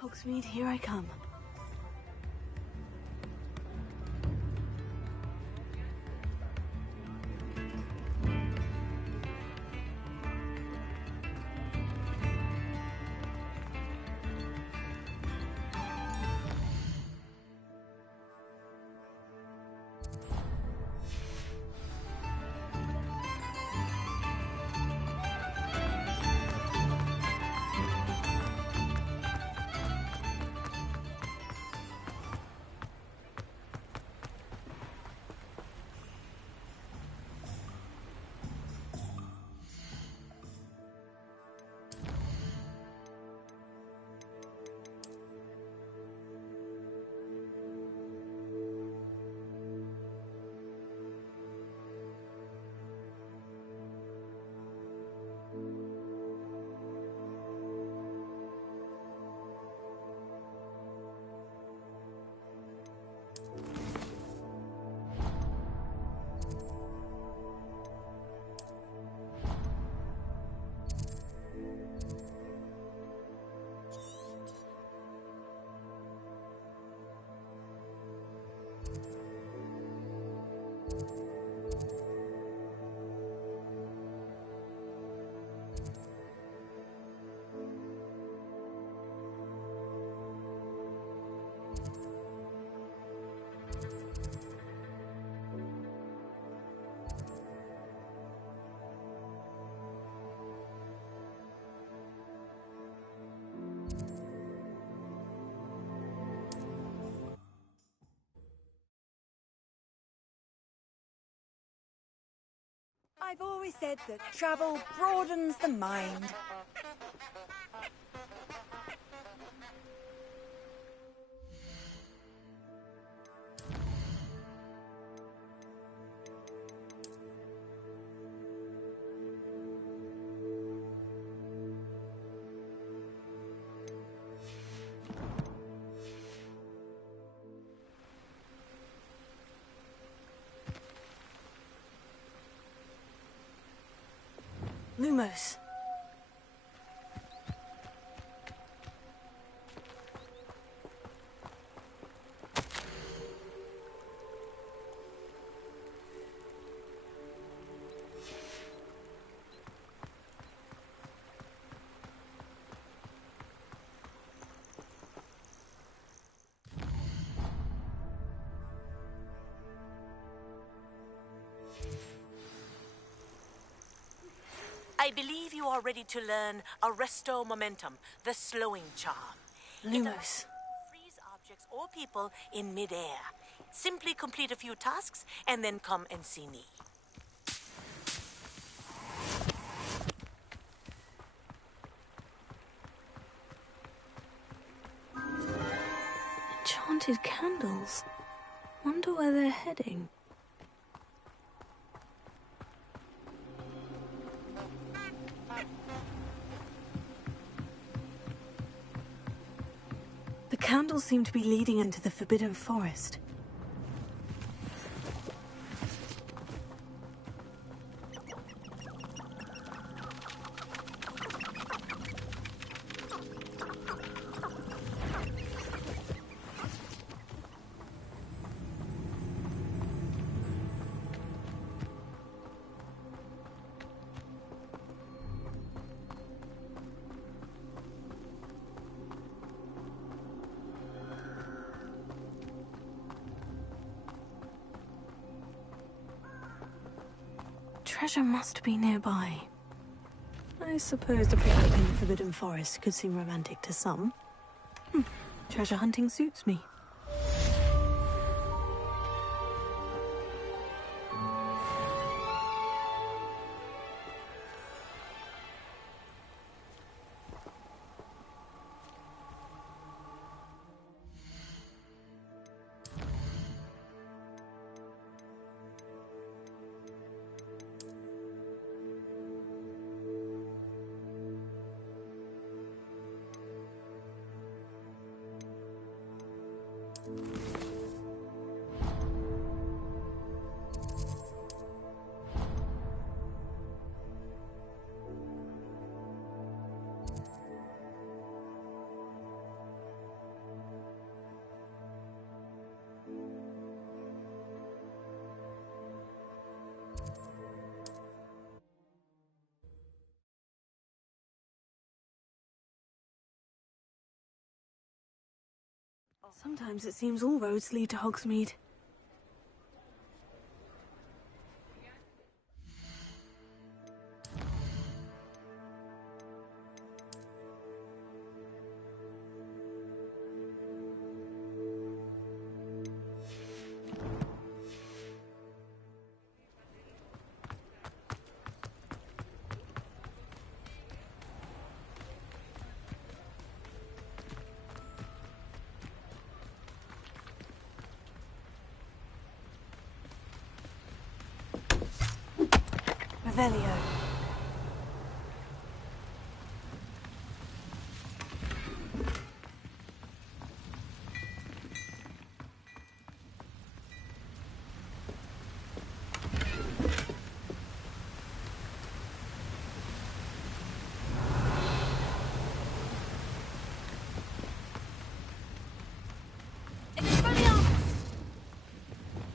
Hogsmeade, here I come. I've always said that travel broadens the mind. Lumos. I believe you are ready to learn Arresto Momentum, the slowing charm. Lumos. Freeze objects or people in midair. Simply complete a few tasks and then come and see me. Enchanted candles. Wonder where they're heading. The candles seem to be leading into the Forbidden Forest. Treasure must be nearby. I suppose a picnic in the Forbidden Forest could seem romantic to some. Treasure hunting suits me. Sometimes it seems all roads lead to Hogsmeade. Revelio.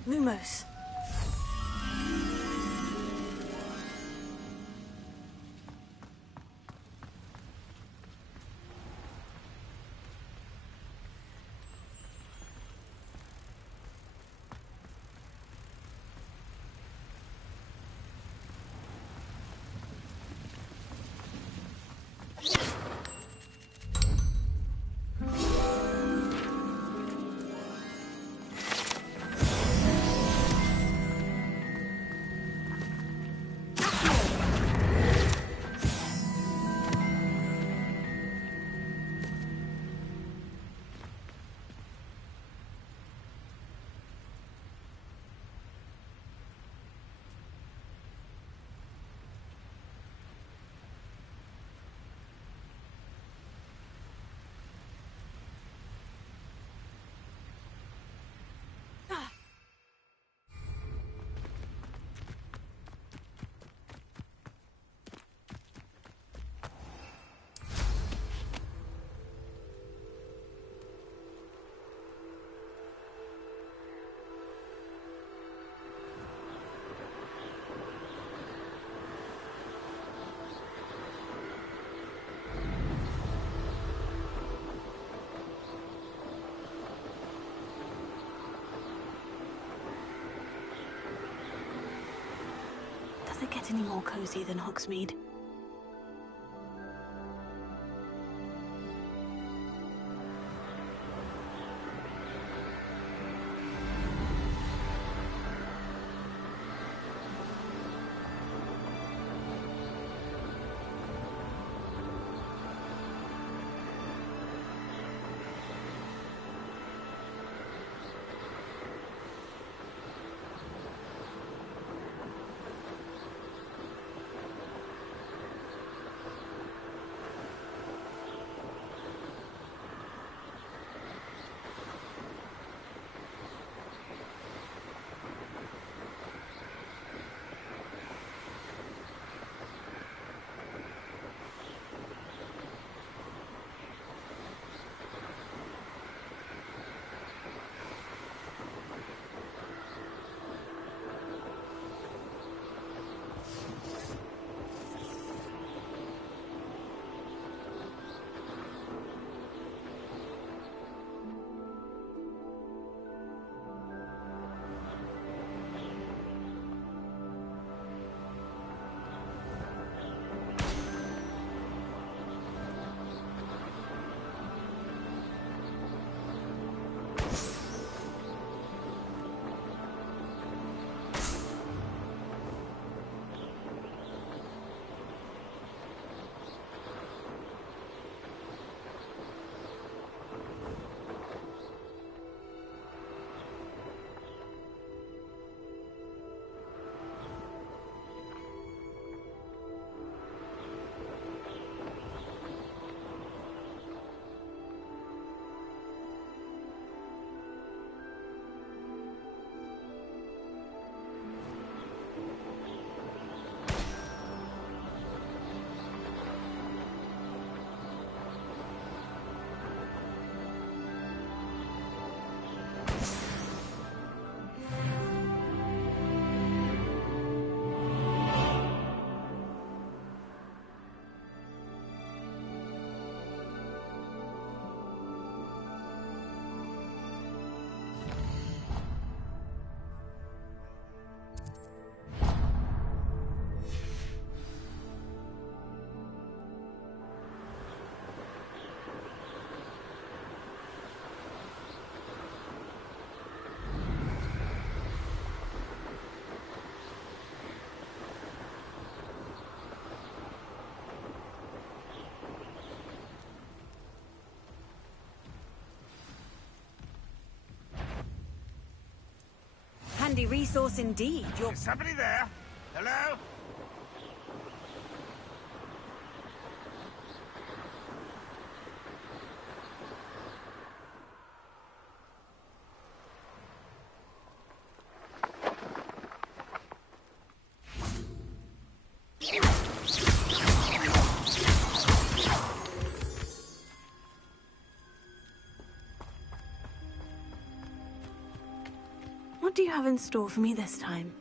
Lumos. Does it get any more cozy than Hogsmeade? handy resource indeed. Is somebody there? Hello? What do you have in store for me this time?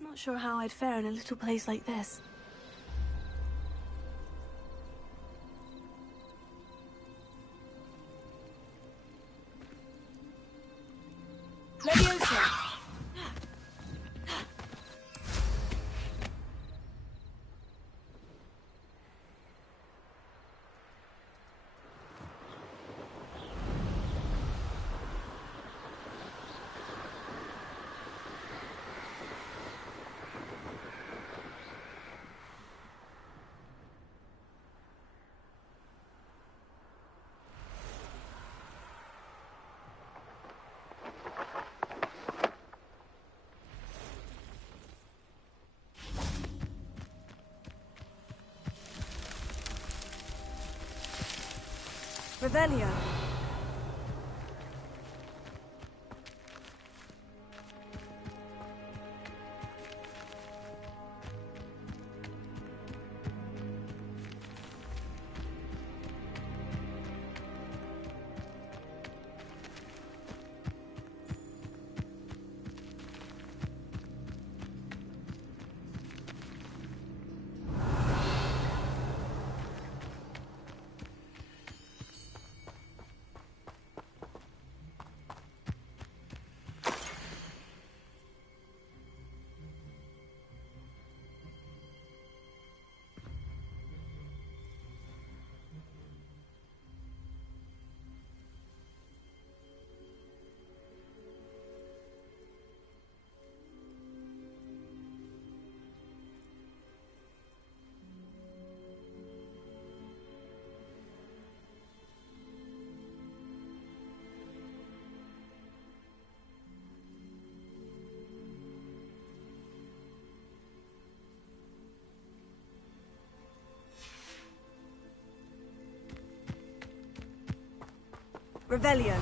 Not sure how I'd fare in a little place like this. Leviosa! Revelio. Revelio.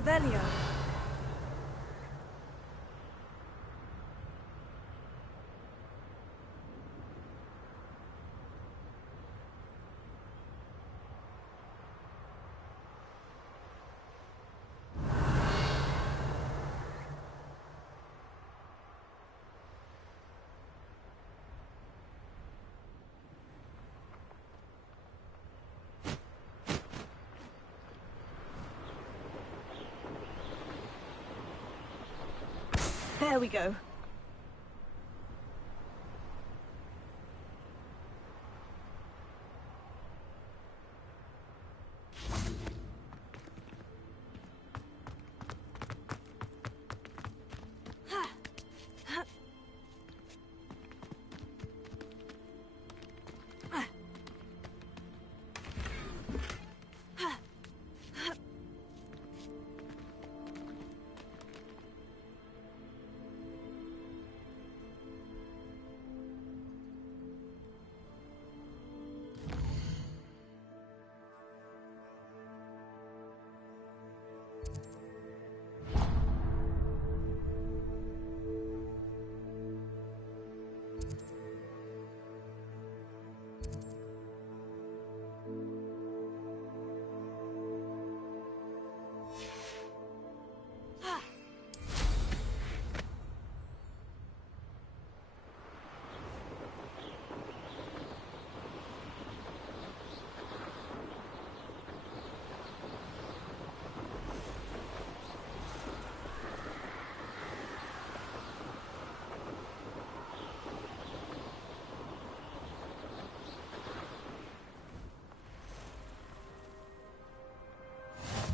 Revelio. There we go.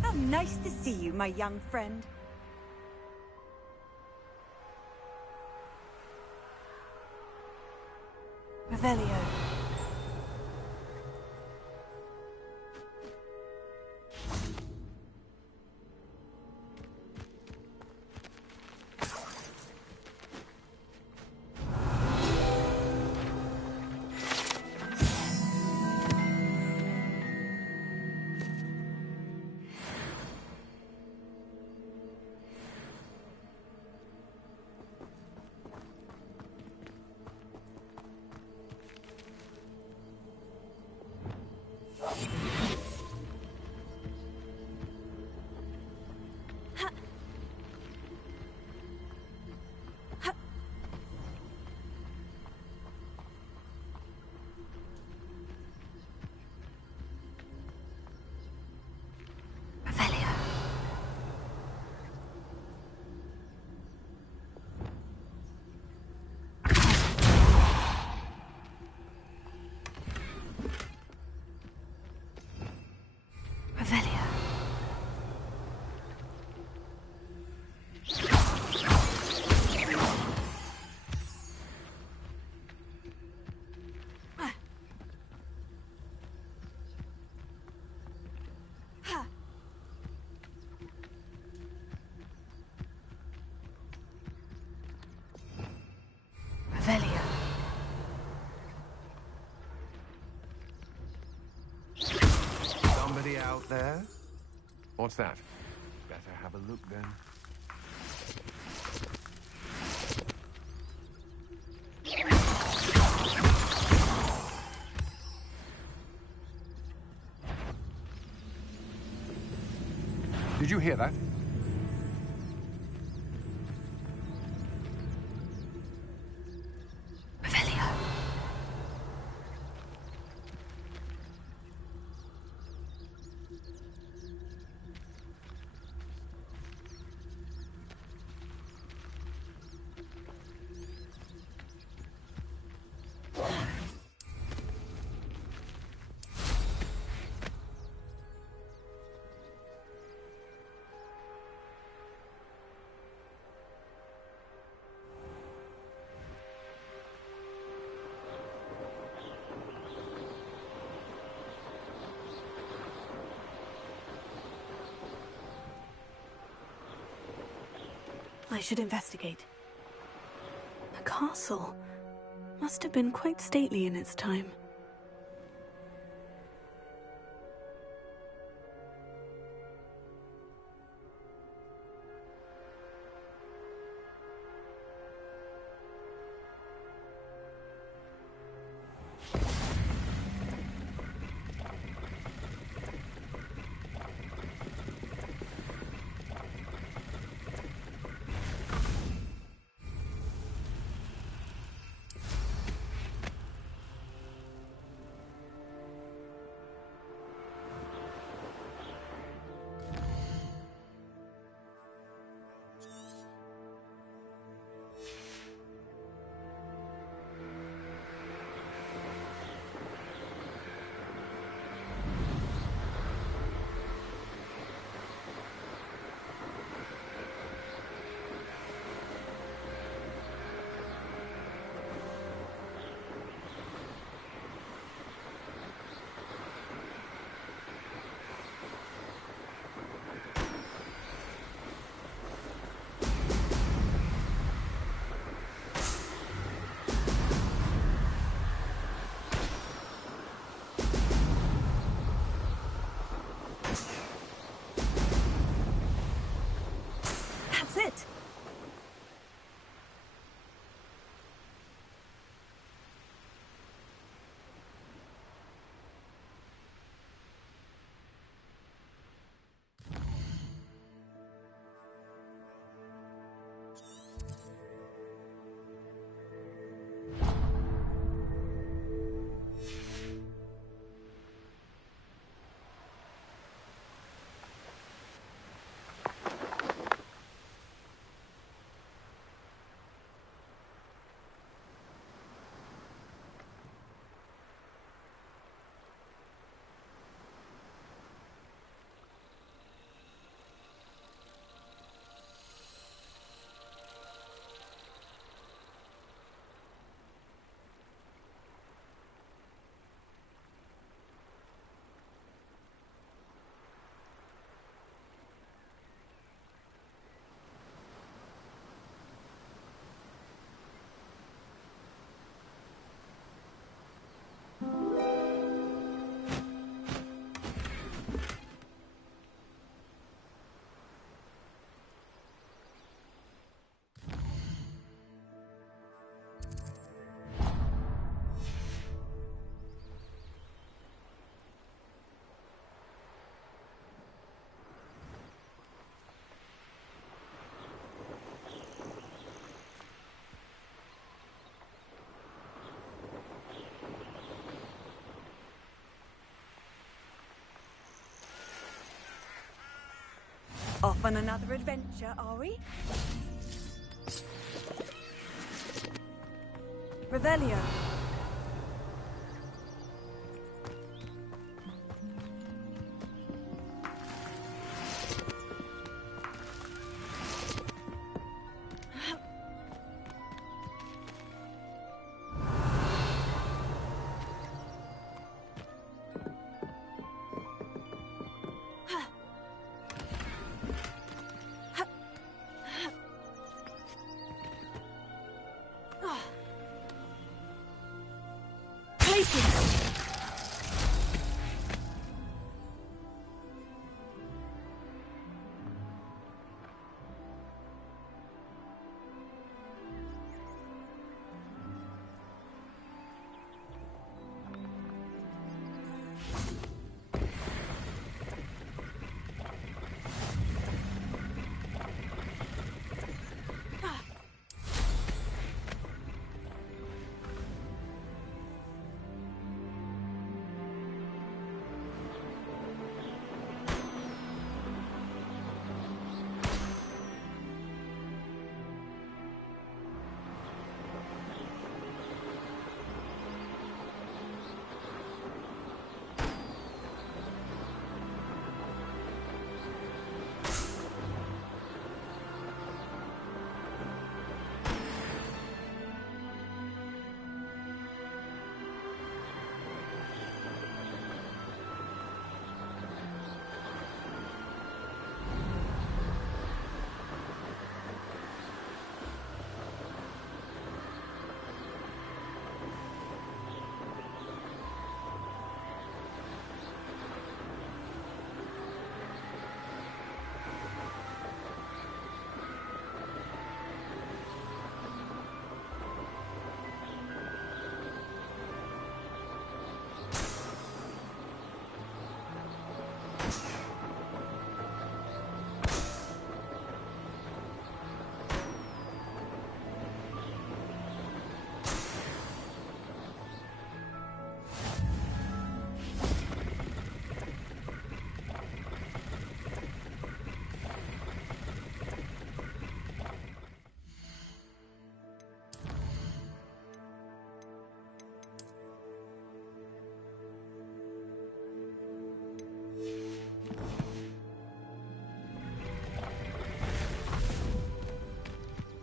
How nice to see you, my young friend. Revelio. Revelio. Revelio. Somebody out there? What's that? Better have a look then. Did you hear that? Revelio. I should investigate. A castle must have been quite stately in its time. Off on another adventure, are we? Revelio.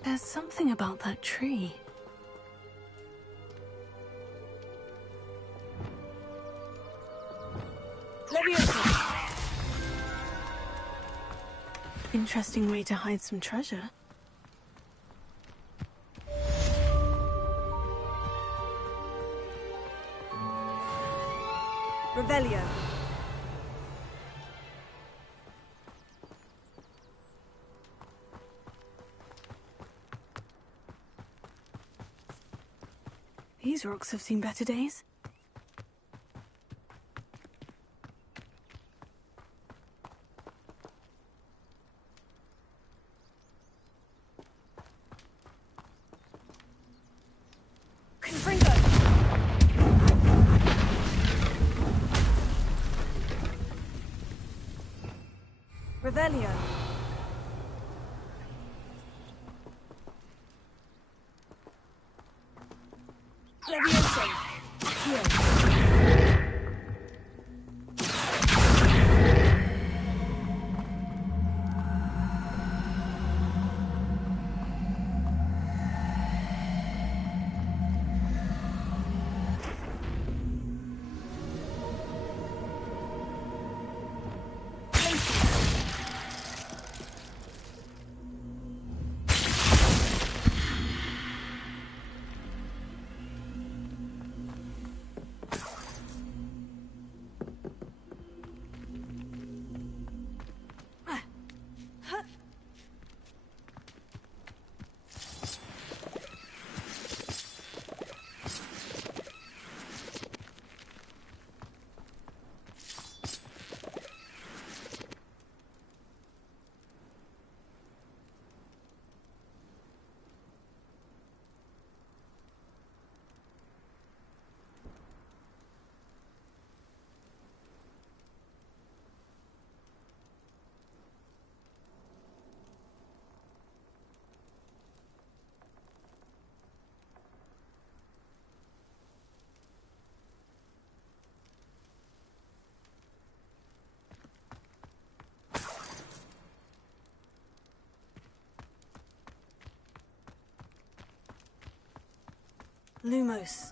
There's something about that tree. Interesting way to hide some treasure. Revelio. These rocks have seen better days. Revelio. Levioso. Here. Lumos.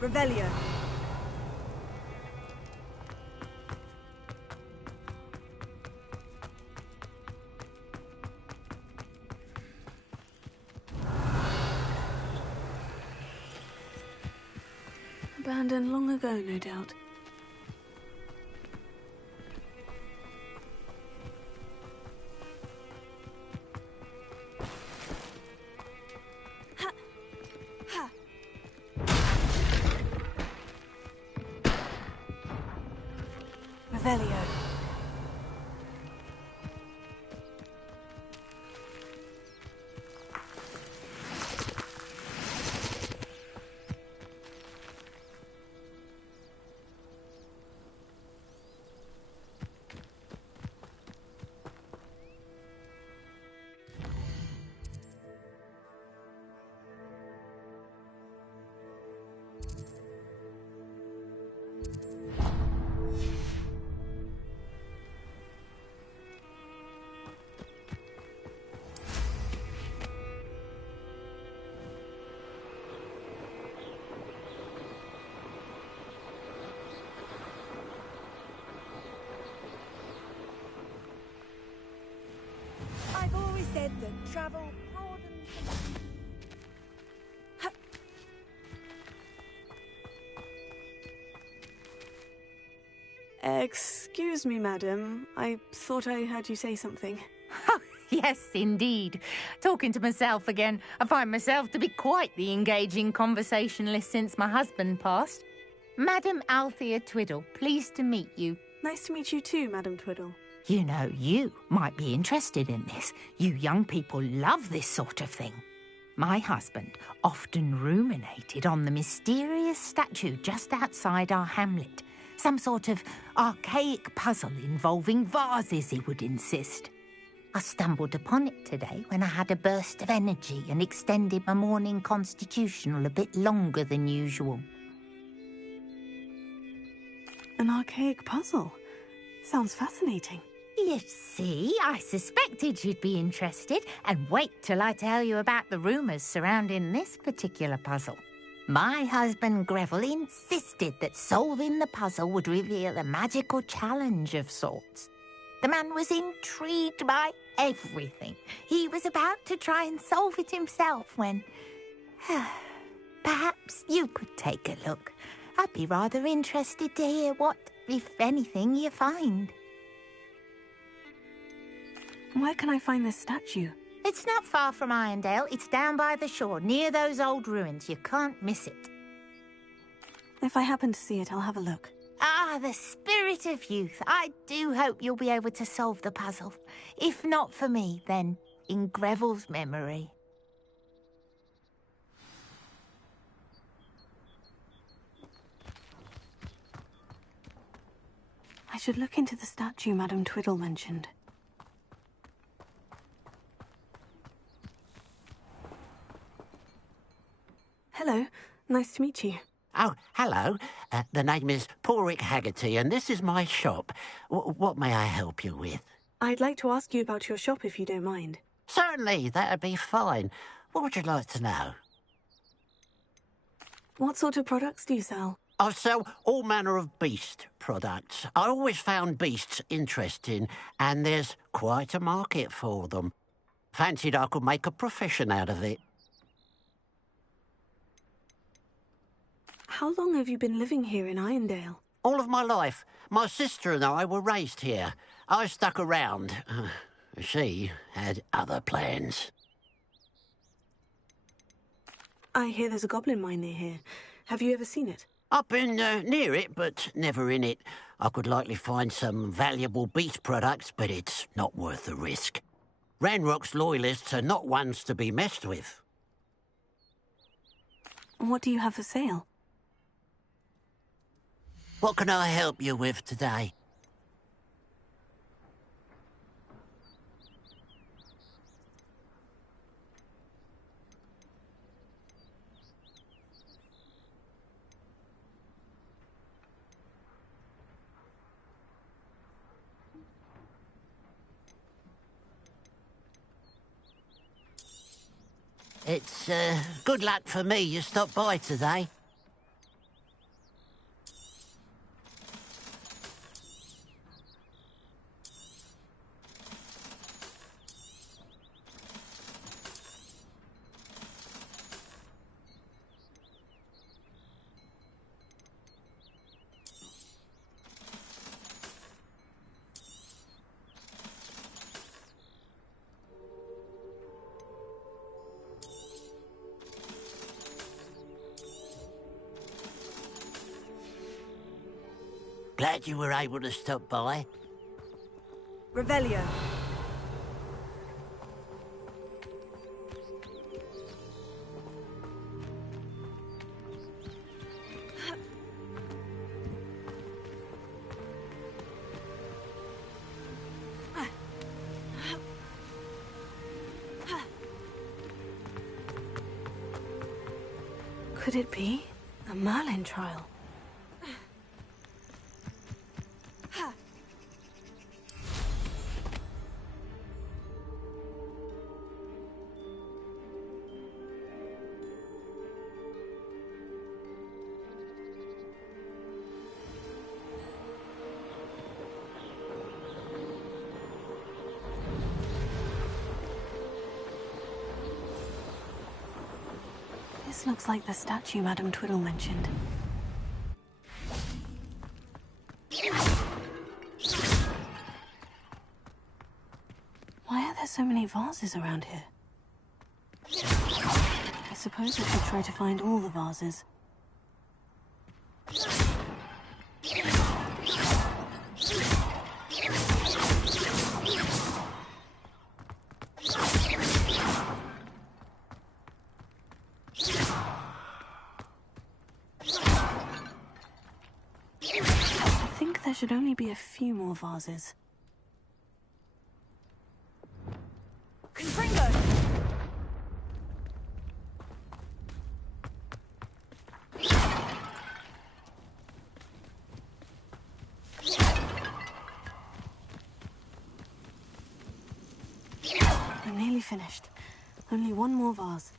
Revelio. Abandoned long ago, no doubt. Revelio. I've always said that travel broadens the... Excuse me, madam. I thought I heard you say something. Yes, indeed. Talking to myself again. I find myself to be quite the engaging conversationalist since my husband passed. Madam Althea Twiddle, pleased to meet you. Nice to meet you too, Madam Twiddle. You know, you might be interested in this. You young people love this sort of thing. My husband often ruminated on the mysterious statue just outside our hamlet. Some sort of archaic puzzle involving vases, he would insist. I stumbled upon it today when I had a burst of energy and extended my morning constitutional a bit longer than usual. An archaic puzzle. Sounds fascinating. You see, I suspected you'd be interested, and wait till I tell you about the rumours surrounding this particular puzzle. My husband Greville insisted that solving the puzzle would reveal a magical challenge of sorts. The man was intrigued by everything. He was about to try and solve it himself when... Perhaps you could take a look. I'd be rather interested to hear what, if anything, you find. Where can I find this statue? It's not far from Irondale. It's down by the shore, near those old ruins. You can't miss it. If I happen to see it, I'll have a look. Ah, the spirit of youth. I do hope you'll be able to solve the puzzle. If not for me, then in Greville's memory. I should look into the statue Madam Twiddle mentioned. Hello. Nice to meet you. Oh, hello. The name is Porrick Haggerty, and this is my shop. What may I help you with? I'd like to ask you about your shop if you don't mind. Certainly, that'd be fine. What would you like to know? What sort of products do you sell? I sell all manner of beast products. I always found beasts interesting, and there's quite a market for them. Fancied I could make a profession out of it. How long have you been living here in Irondale? All of my life. My sister and I were raised here. I stuck around. She had other plans. I hear there's a goblin mine near here. Have you ever seen it? I've been near it, but never in it. I could likely find some valuable beast products, but it's not worth the risk. Ranrock's loyalists are not ones to be messed with. What do you have for sale? What can I help you with today? It's good luck for me you stopped by today. Glad you were able to stop by. Revelio. Could it be a Merlin trial? This looks like the statue Madame Twiddle mentioned. Why are there so many vases around here? I suppose I should try to find all the vases. I think there should only be a few more vases. Confringo! I'm nearly finished. Only one more vase.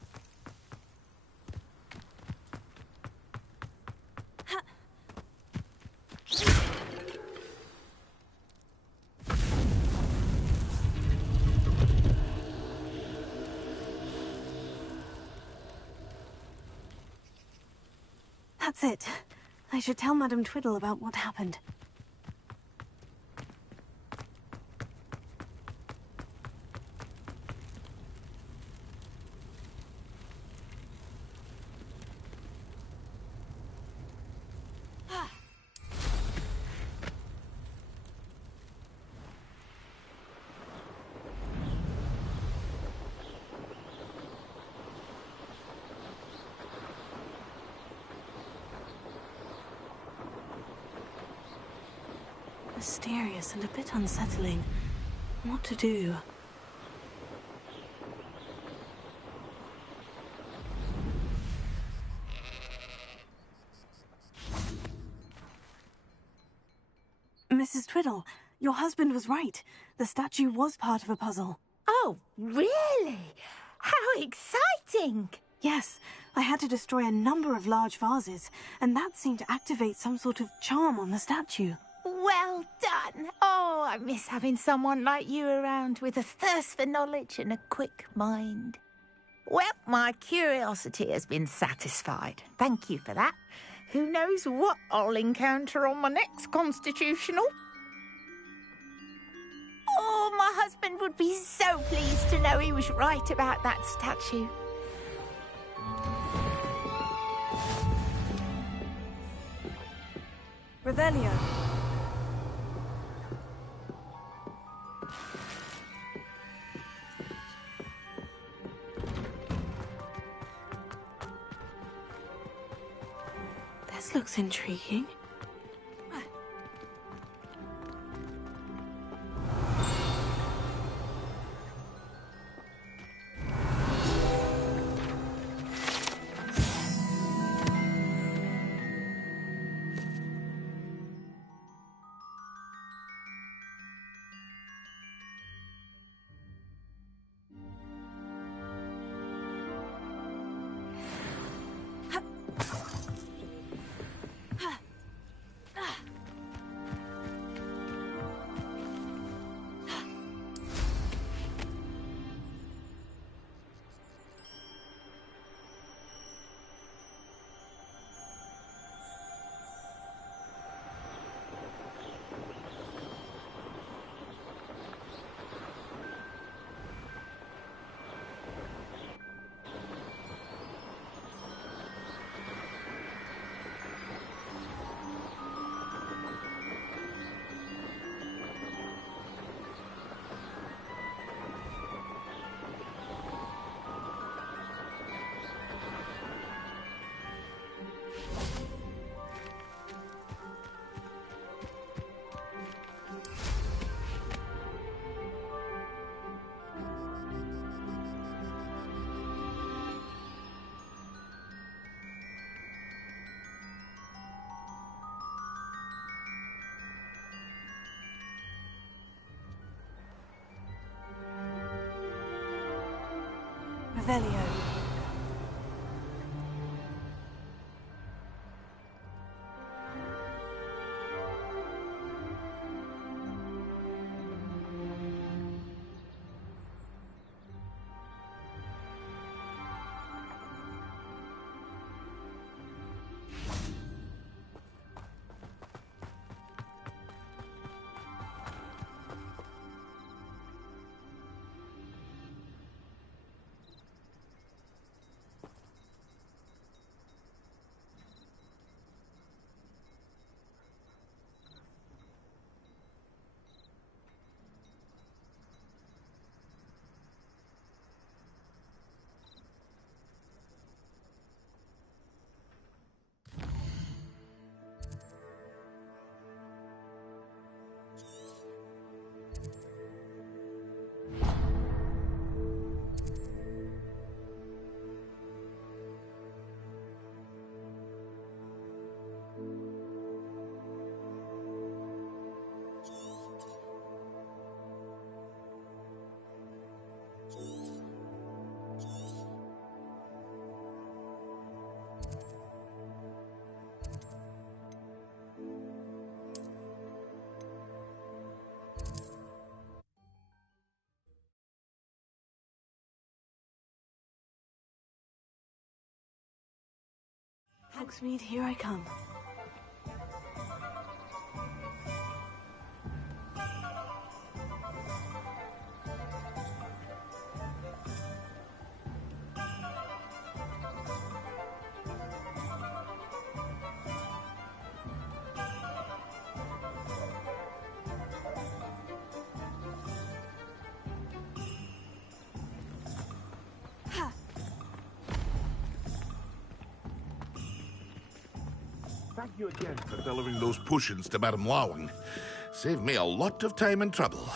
That's it. I should tell Madame Twiddle about what happened. Mysterious and a bit unsettling. What to do? Mrs. Twiddle, your husband was right. The statue was part of a puzzle. Oh, really? How exciting! Yes, I had to destroy a number of large vases, and that seemed to activate some sort of charm on the statue. Well done. Oh, I miss having someone like you around with a thirst for knowledge and a quick mind. Well, my curiosity has been satisfied. Thank you for that. Who knows what I'll encounter on my next constitutional? Oh, my husband would be so pleased to know he was right about that statue. Revelio. This looks intriguing. Revelio. Hogsmeade, here I come. Thank you again for delivering those potions to Madame Lawing. Saved me a lot of time and trouble.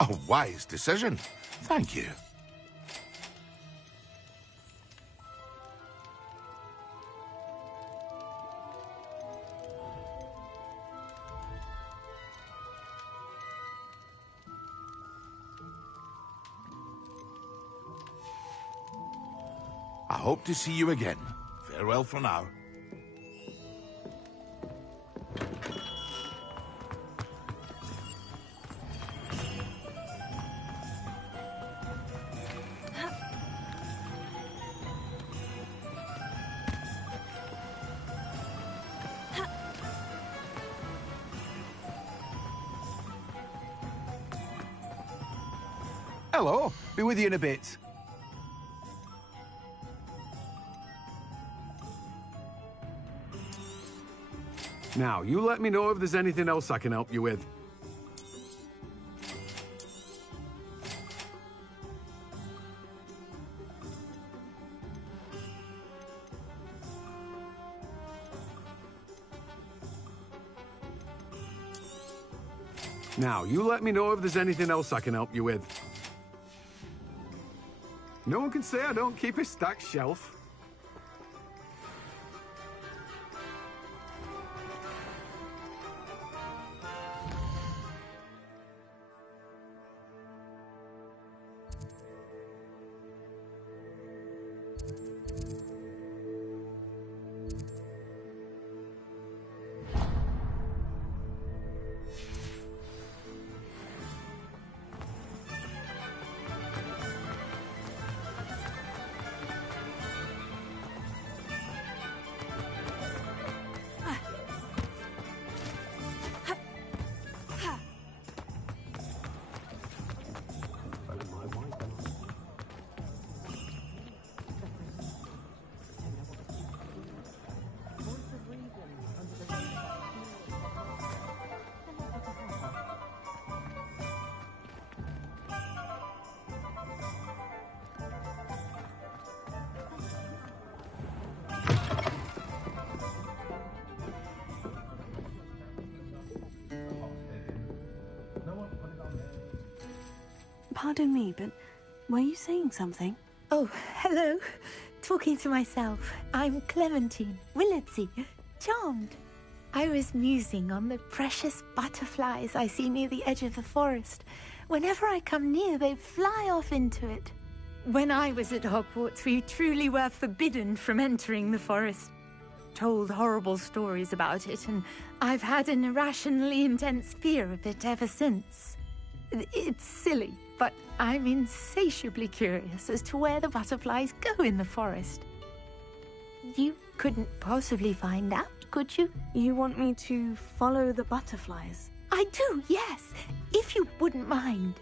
A wise decision. Thank you. I hope to see you again. Farewell for now. Hello. Be with you in a bit. Now, you let me know if there's anything else I can help you with. Now, you let me know if there's anything else I can help you with. No one can say I don't keep a stacked shelf. Pardon me, but were you saying something? Oh, hello. Talking to myself. I'm Clementine Willardsey. Charmed. I was musing on the precious butterflies I see near the edge of the forest. Whenever I come near, they fly off into it. When I was at Hogwarts, we truly were forbidden from entering the forest. Told horrible stories about it, and I've had an irrationally intense fear of it ever since. It's silly, but I'm insatiably curious as to where the butterflies go in the forest. You couldn't possibly find out, could you? You want me to follow the butterflies? I do, yes, if you wouldn't mind.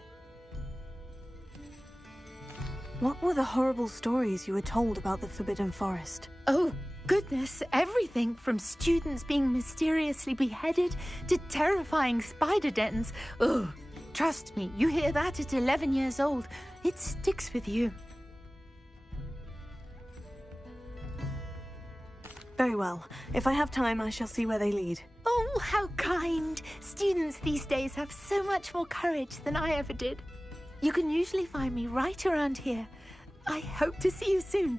What were the horrible stories you were told about the Forbidden Forest? Oh, goodness, everything from students being mysteriously beheaded to terrifying spider dens. Ugh, trust me, you hear that at 11 years old, it sticks with you. Very well. If I have time, I shall see where they lead. Oh, how kind! Students these days have so much more courage than I ever did. You can usually find me right around here. I hope to see you soon.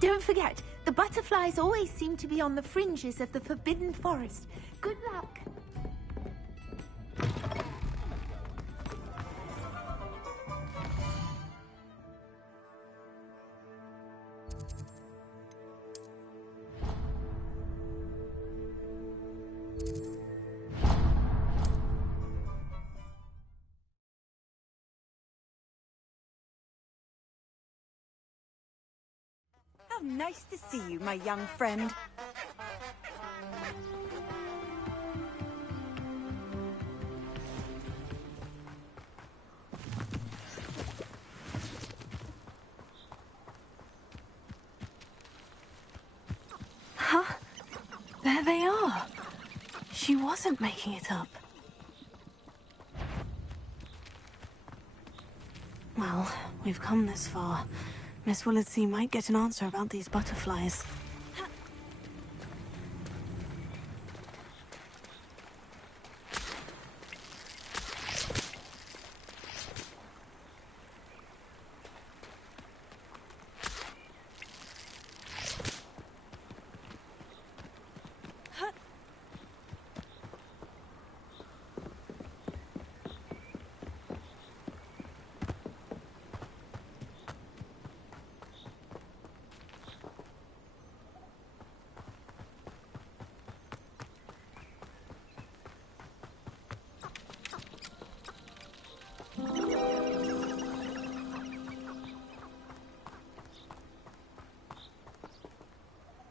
Don't forget, the butterflies always seem to be on the fringes of the Forbidden Forest. Good luck. How nice to see you, my young friend. Huh? There they are. She wasn't making it up. Well, we've come this far. Miss Willardsey might get an answer about these butterflies.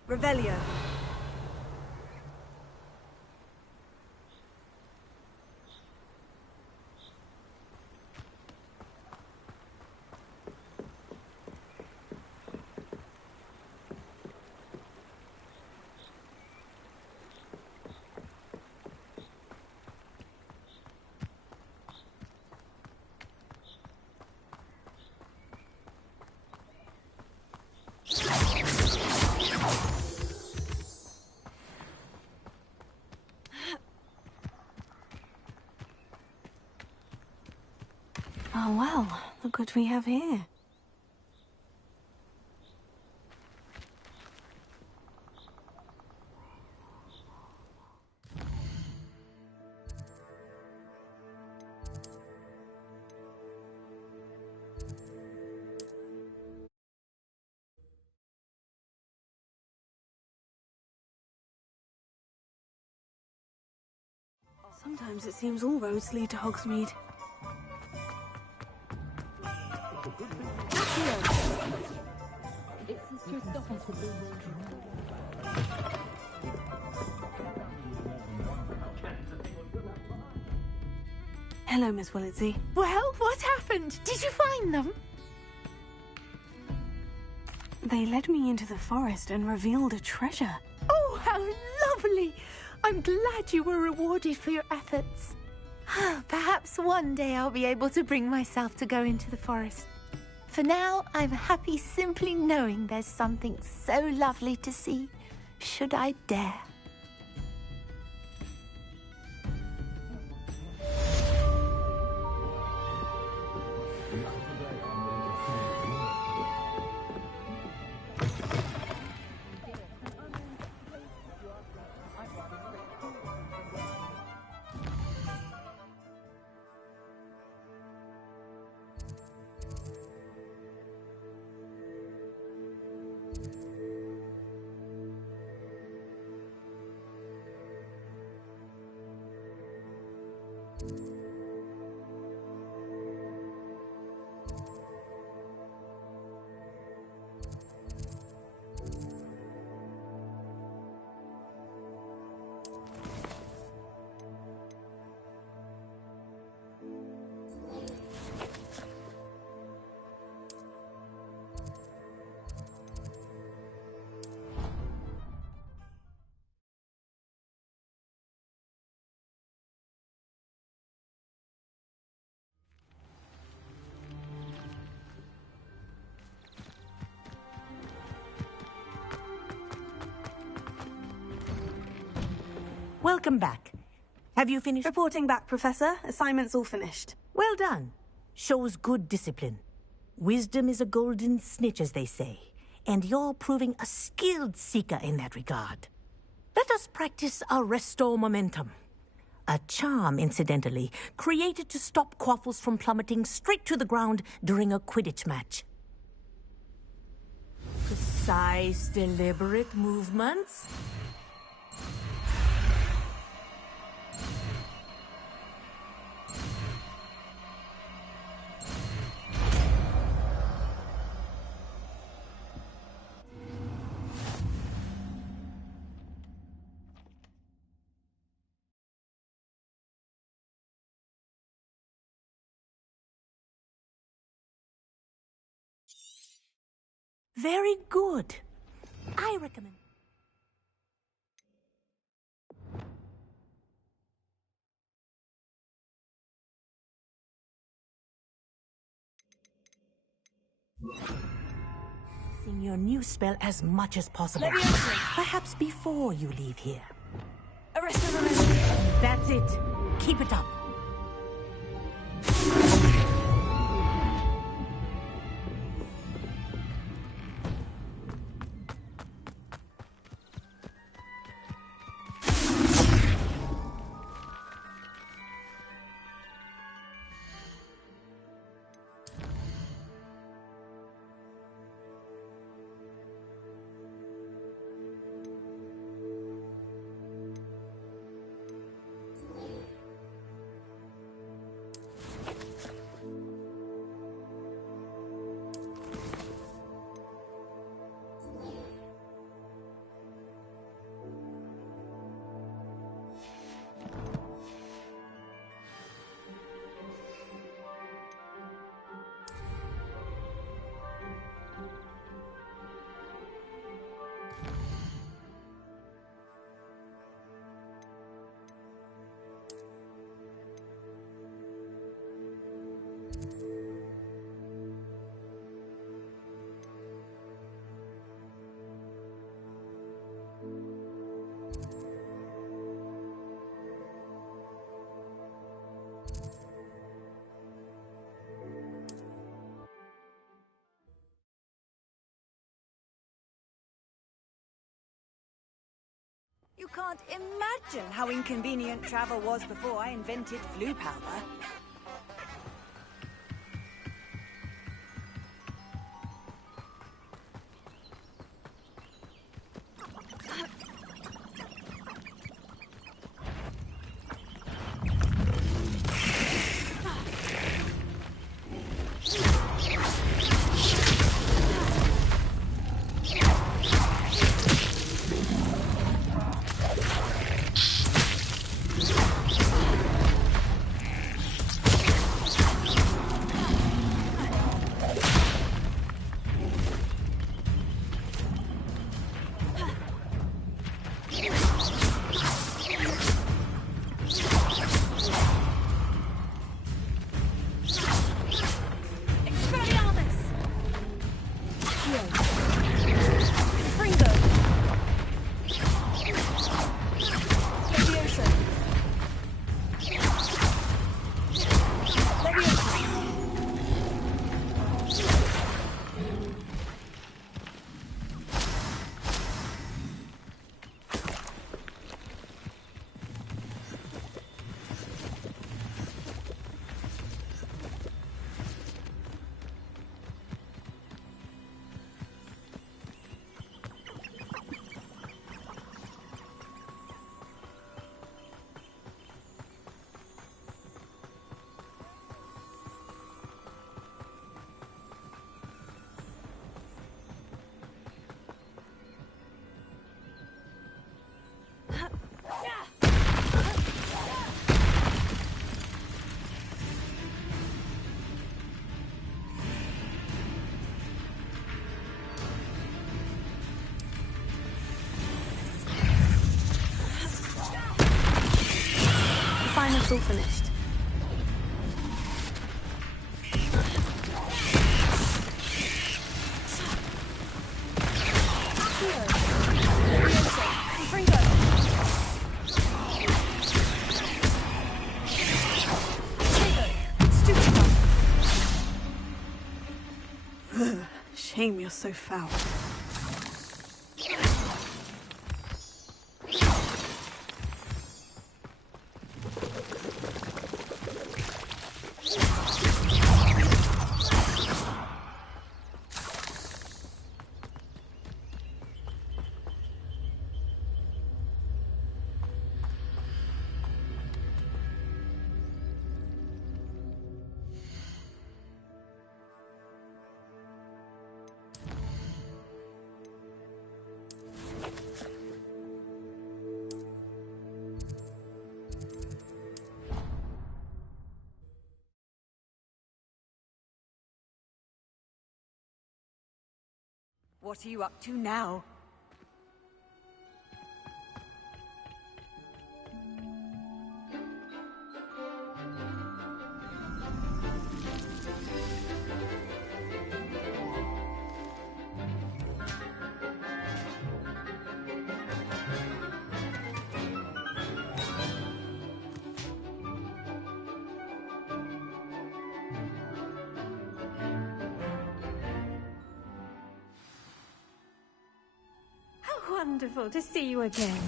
Revelio. Oh well, look what we have here. Sometimes it seems all roads lead to Hogsmeade. Hello, Miss Willardsey. Well, what happened? Did you find them? They led me into the forest and revealed a treasure. Oh, how lovely! I'm glad you were rewarded for your efforts. Perhaps one day I'll be able to bring myself to go into the forest. For now, I'm happy simply knowing there's something so lovely to see, should I dare. Welcome back. Have you finished? Reporting back, Professor. Assignment's all finished. Well done. Shows good discipline. Wisdom is a golden snitch, as they say, and you're proving a skilled seeker in that regard. Let us practice our restore momentum. A charm, incidentally, created to stop quaffles from plummeting straight to the ground during a Quidditch match. Precise, deliberate movements. Very good. I recommend. Using your new spell as much as possible. Perhaps before you leave here. Arrest. That's it. Keep it up. You can't imagine how inconvenient travel was before I invented flu powder. all finished. Shame you're so foul. What are you up to now? Wonderful to see you again.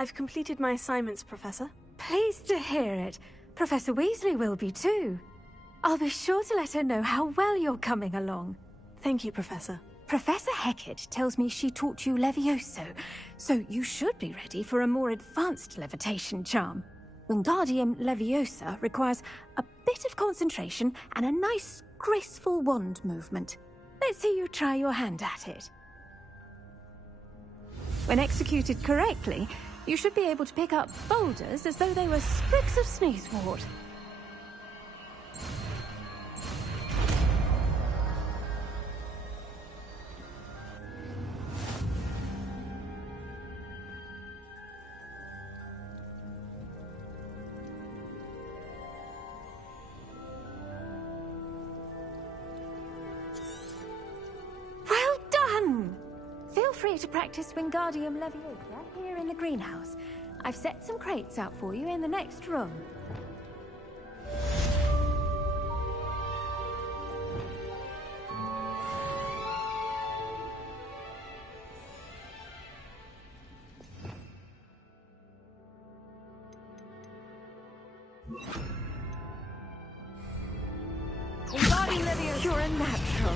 I've completed my assignments, Professor. Pleased to hear it. Professor Weasley will be too. I'll be sure to let her know how well you're coming along. Thank you, Professor. Professor Hecat tells me she taught you Levioso, so you should be ready for a more advanced levitation charm. Wingardium Leviosa requires a bit of concentration and a nice, graceful wand movement. Let's see you try your hand at it. When executed correctly, you should be able to pick up boulders as though they were sprigs of sneezewort. Well done! Feel free to practice Wingardium Leviosa here in the greenhouse. I've set some crates out for you in the next room. Wingardium Leviosa, you're a natural.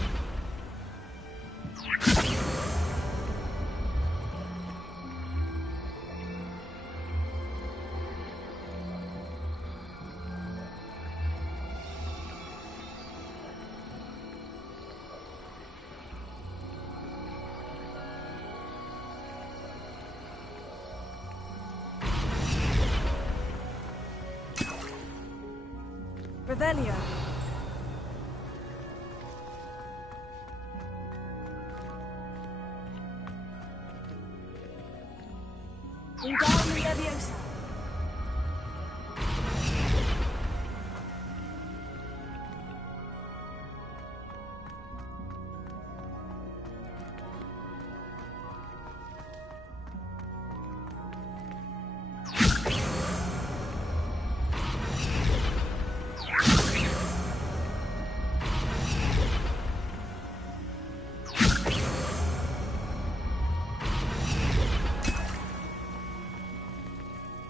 Revelio. Wingardium Leviosa.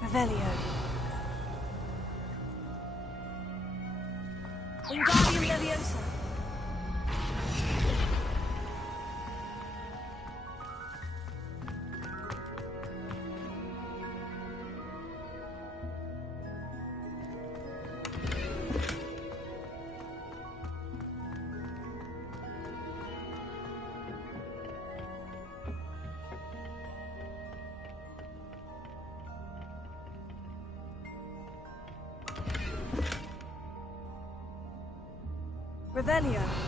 Revelio. Wingardium Leviosa. Revelio.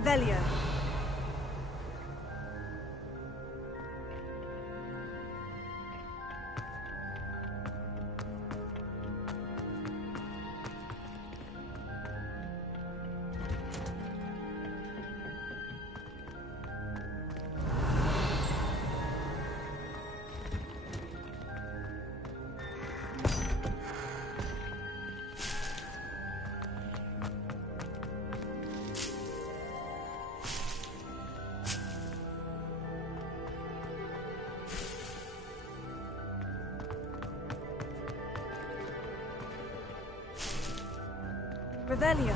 Revelio. Revelio.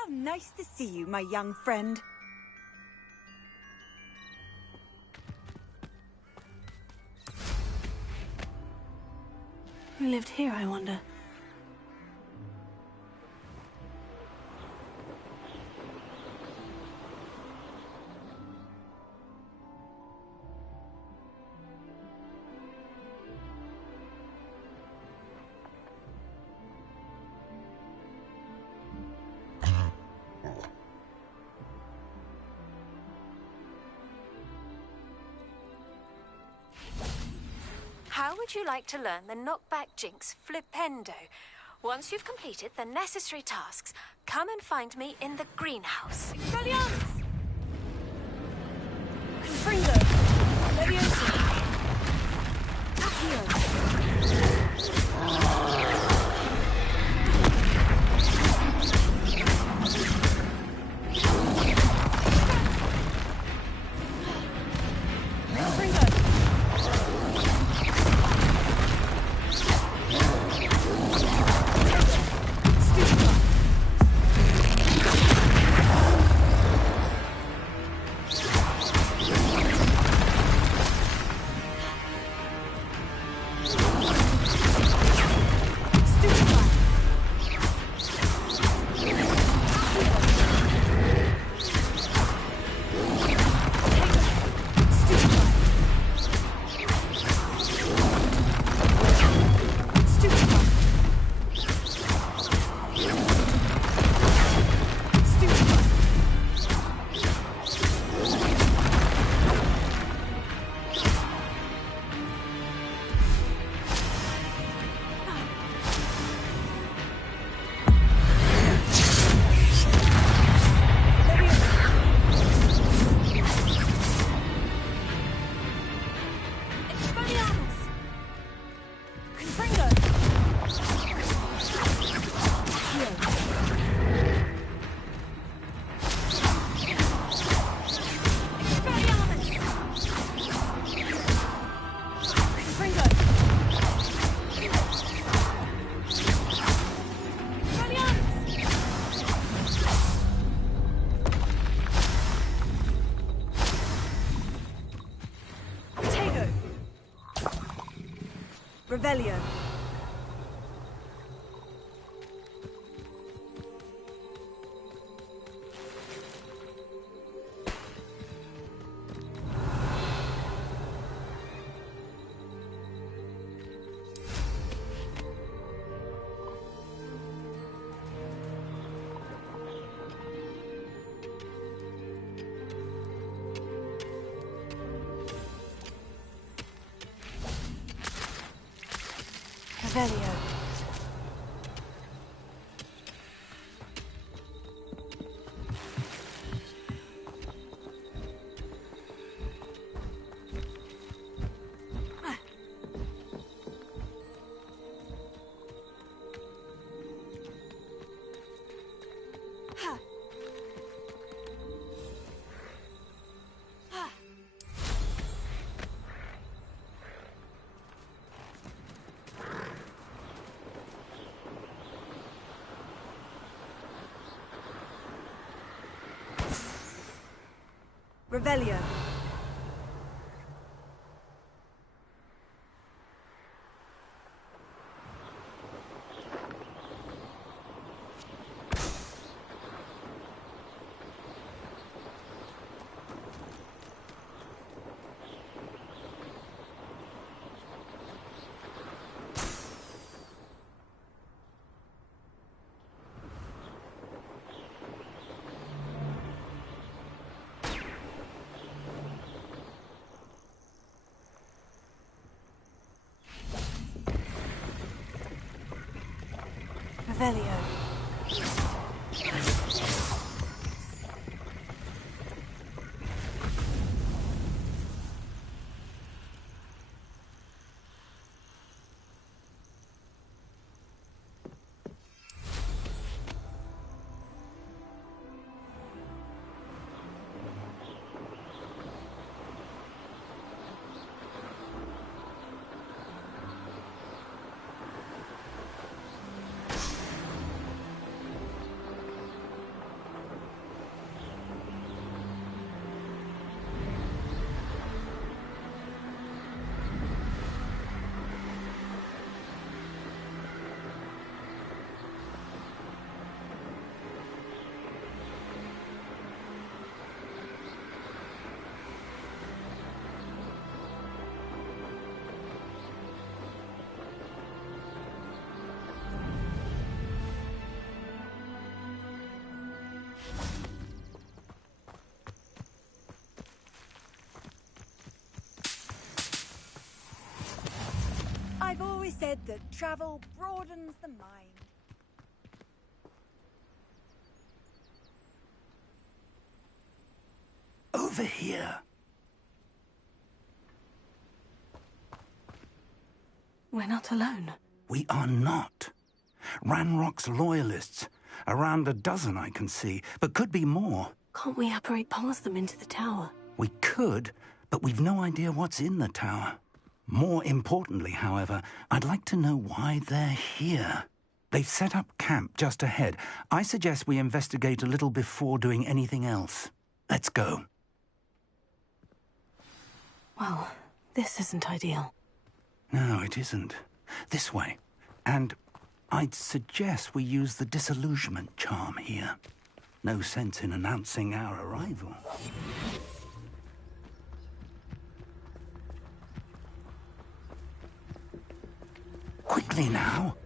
How nice to see you, my young friend. Who lived here, I wonder? How would you like to learn the knockback jinx flipendo? Once you've completed the necessary tasks, come and find me in the greenhouse. Expelliarmus! Confringo! Leviosa! Accio! Revelio. Revelio. Revelio. Revelio. I've always said that travel broadens the mind. Over here. We're not alone. We are not. Ranrock's loyalists. Around a dozen I can see, but could be more. Can't we apparate past them into the tower? We could, but we've no idea what's in the tower. More importantly, however, I'd like to know why they're here. They've set up camp just ahead. I suggest we investigate a little before doing anything else. Let's go. Well, this isn't ideal. No, it isn't. This way. And I'd suggest we use the disillusionment charm here. No sense in announcing our arrival. Quickly now.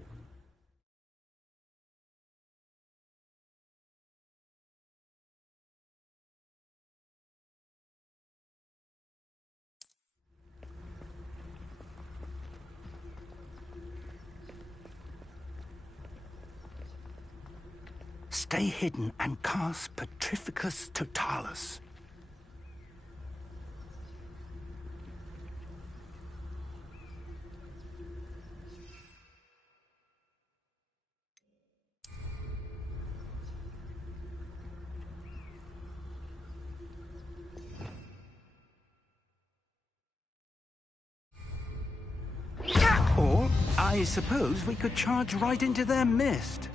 Stay hidden and cast Petrificus Totalis. Or, I suppose we could charge right into their mist.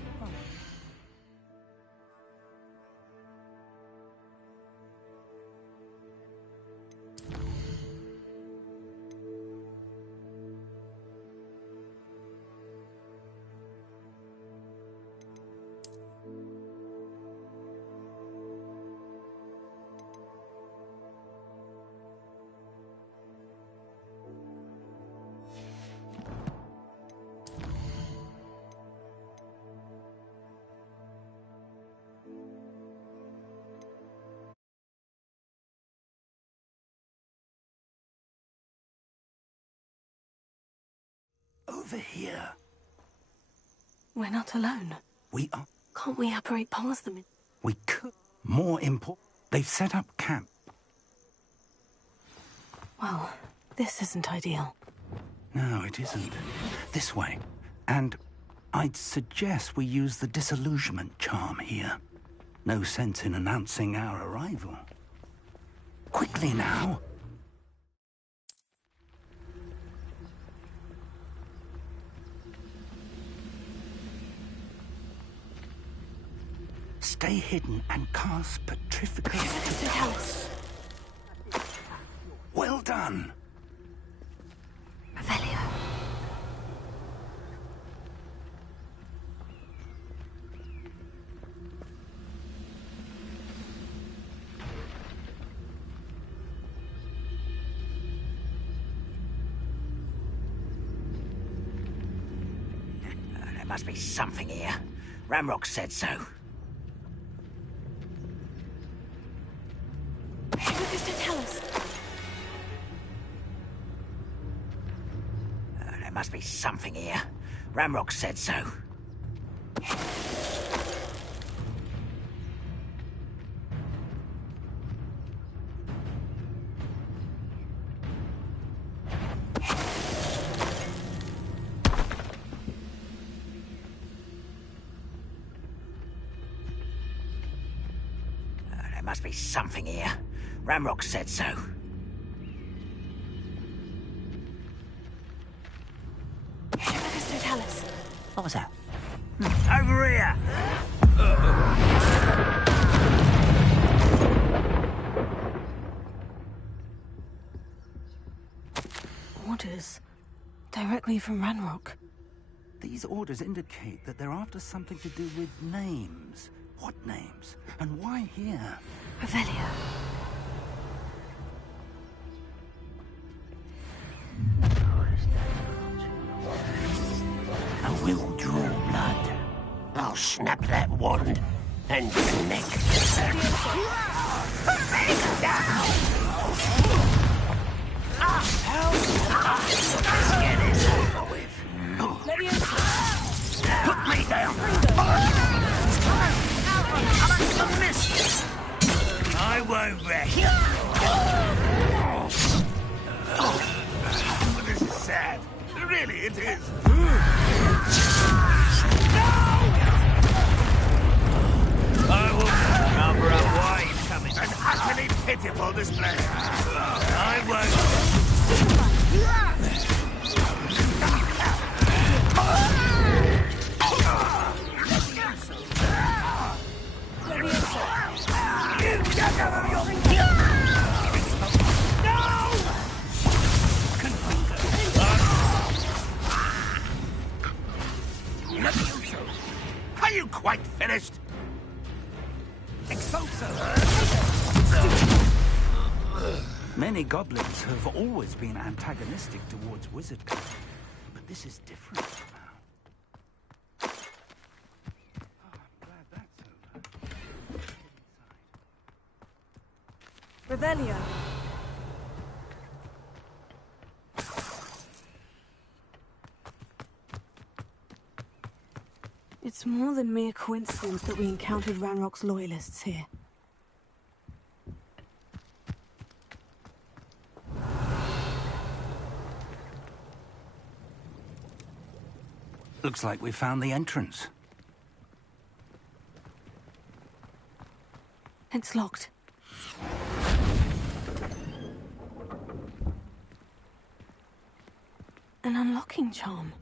Over here. We're not alone. We are. Can't we apparate past them? We could. More important. They've set up camp. Well, this isn't ideal. No, it isn't. This way. And I'd suggest we use the disillusionment charm here. No sense in announcing our arrival. Quickly now. Stay hidden and cast Petrificus Totalis. done? Revelio. There must be something here. Ramrock said so. Lucas, don't tell us. There must be something here. Ramrock said so. There must be something here. Ramrock said so. Lucas, don't tell us. What was that? Over here! Orders. Directly from Ranrock. These orders indicate that they're after something to do with names. What names? And why here? Revelio. I will draw blood. I'll snap that wand and connect. Let's get this over with. Put me down. I'm a miss. I won't rest. This is sad. Really, it is. I will cover up why he's coming. An utterly pitiful display. I won't. Are you quite finished? Many goblins have always been antagonistic towards wizardry, but this is different somehow. Oh, I'm glad that's over. Revelio. It's more than mere coincidence that we encountered Ranrock's loyalists here. Looks like we found the entrance. It's locked. An unlocking charm.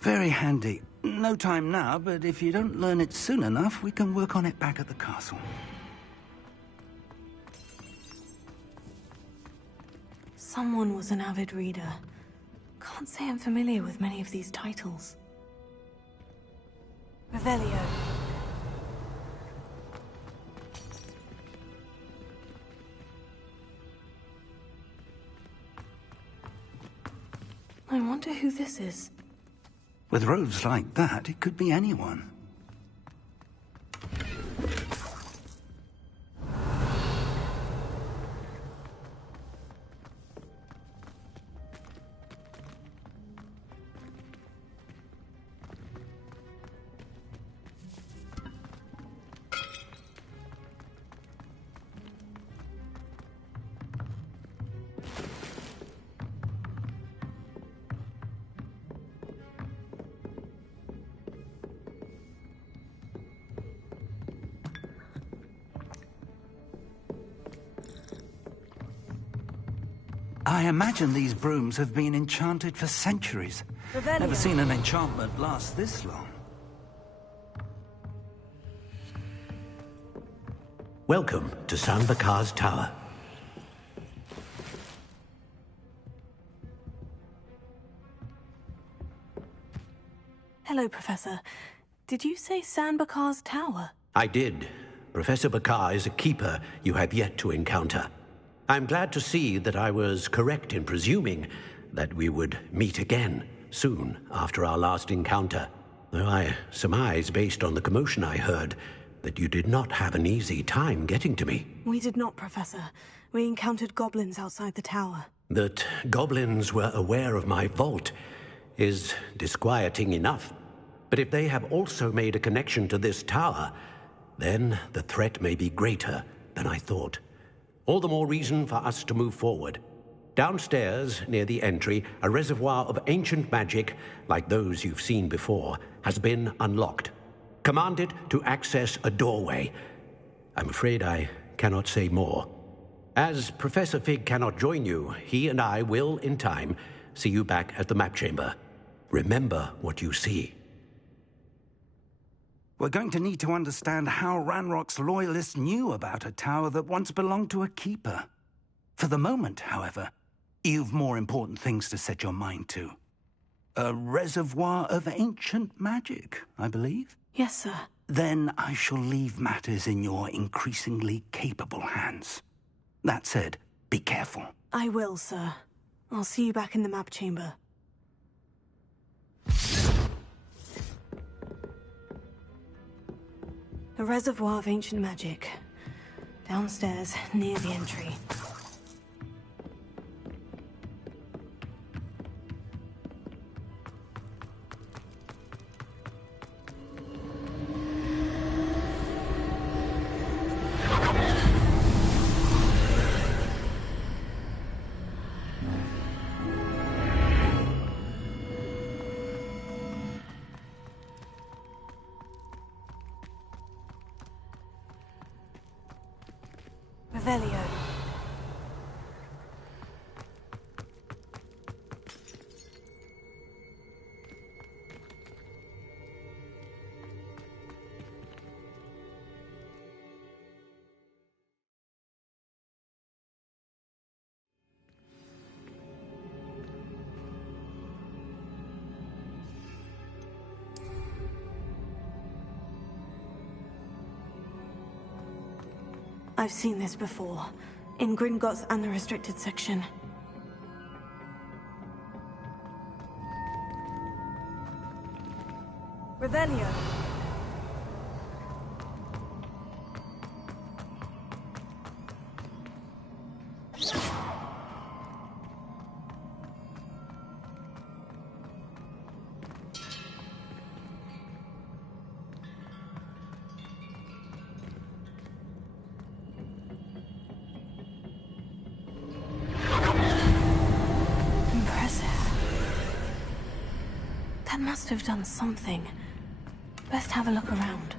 Very handy. No time now, but if you don't learn it soon enough, we can work on it back at the castle. Someone was an avid reader. Can't say I'm familiar with many of these titles. Revelio. I wonder who this is. With robes like that, it could be anyone. I imagine these brooms have been enchanted for centuries. Revelio. Never seen an enchantment last this long. Welcome to San Bakar's Tower. Hello, Professor. Did you say Sanbakar's tower? I did. Professor Bakar is a keeper you have yet to encounter. I'm glad to see that I was correct in presuming that we would meet again soon after our last encounter. Though I surmise, based on the commotion I heard, that you did not have an easy time getting to me. We did not, Professor. We encountered goblins outside the tower. That goblins were aware of my vault is disquieting enough. But if they have also made a connection to this tower, then the threat may be greater than I thought. All the more reason for us to move forward. Downstairs, near the entry, a reservoir of ancient magic, like those you've seen before, has been unlocked. Command it to access a doorway. I'm afraid I cannot say more. As Professor Fig cannot join you, he and I will, in time, see you back at the map chamber. Remember what you see. We're going to need to understand how Ranrock's loyalists knew about a tower that once belonged to a keeper. For the moment, however, you've more important things to set your mind to. A reservoir of ancient magic, I believe? Yes, sir. Then I shall leave matters in your increasingly capable hands. That said, be careful. I will, sir. I'll see you back in the map chamber. A reservoir of ancient magic. Downstairs, near the entry. Revelio. I've seen this before, in Gringotts and the restricted section. Revelio. Must have done something. Best have a look around.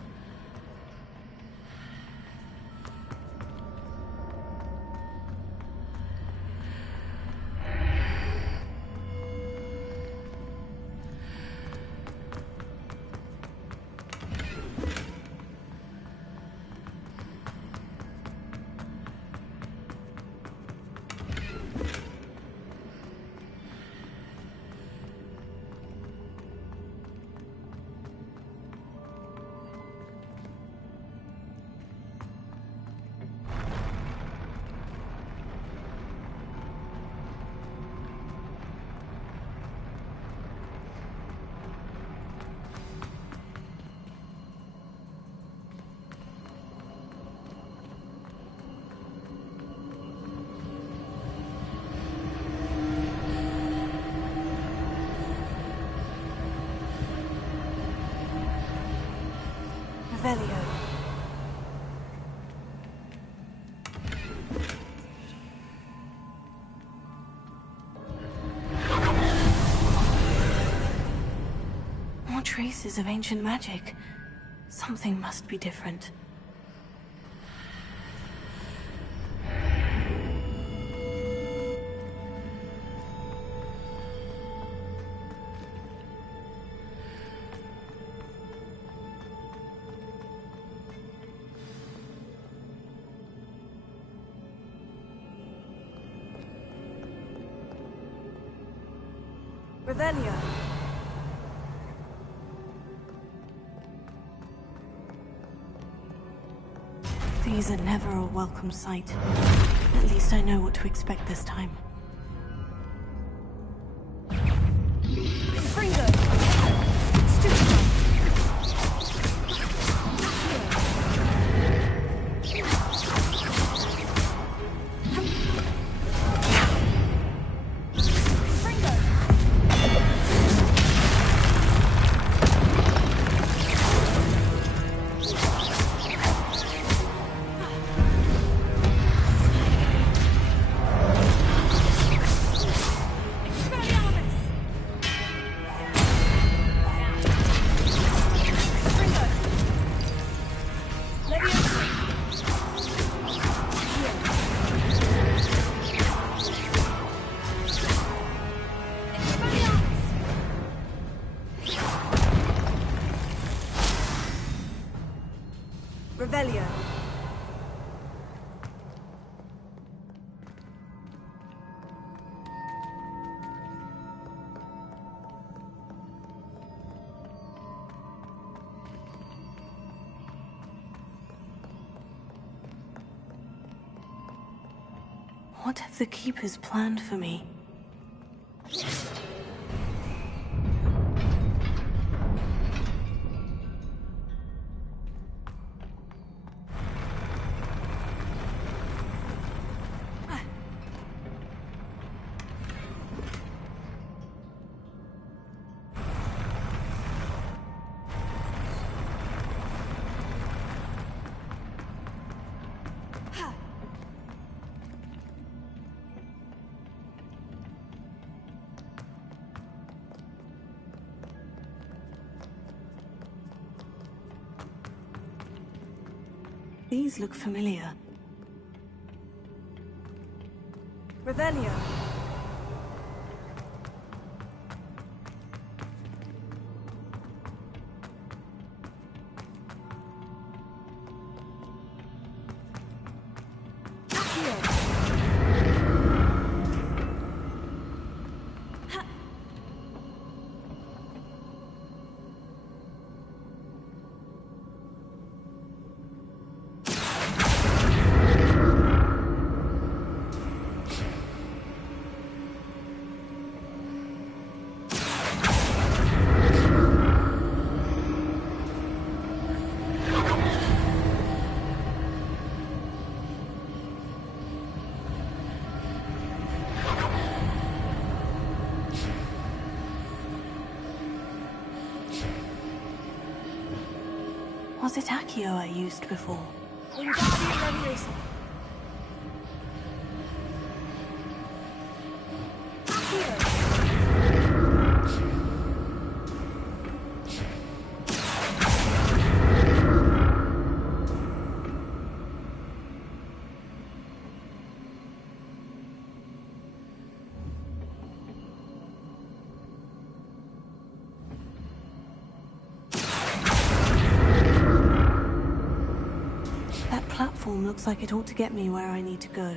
Revelio. More traces of ancient magic. Something must be different. Revelio. These are never a welcome sight. At least I know what to expect this time. Fringo! Revelio. What have the Keepers planned for me? These look familiar. Revelio. Was it Accio I used before? Wingardium Leviosa. That platform looks like it ought to get me where I need to go.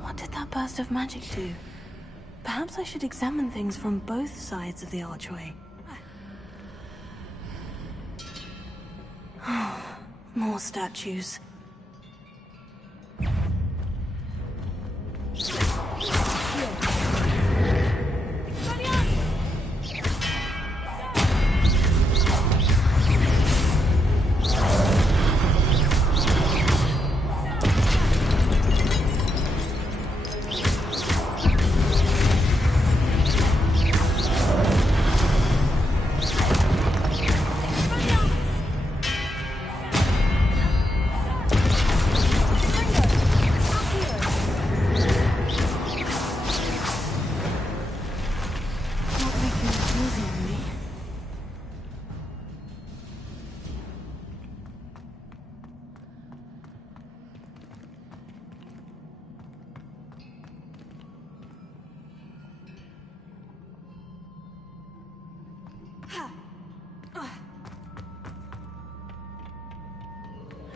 What did that burst of magic do? Perhaps I should examine things from both sides of the archway. More statues.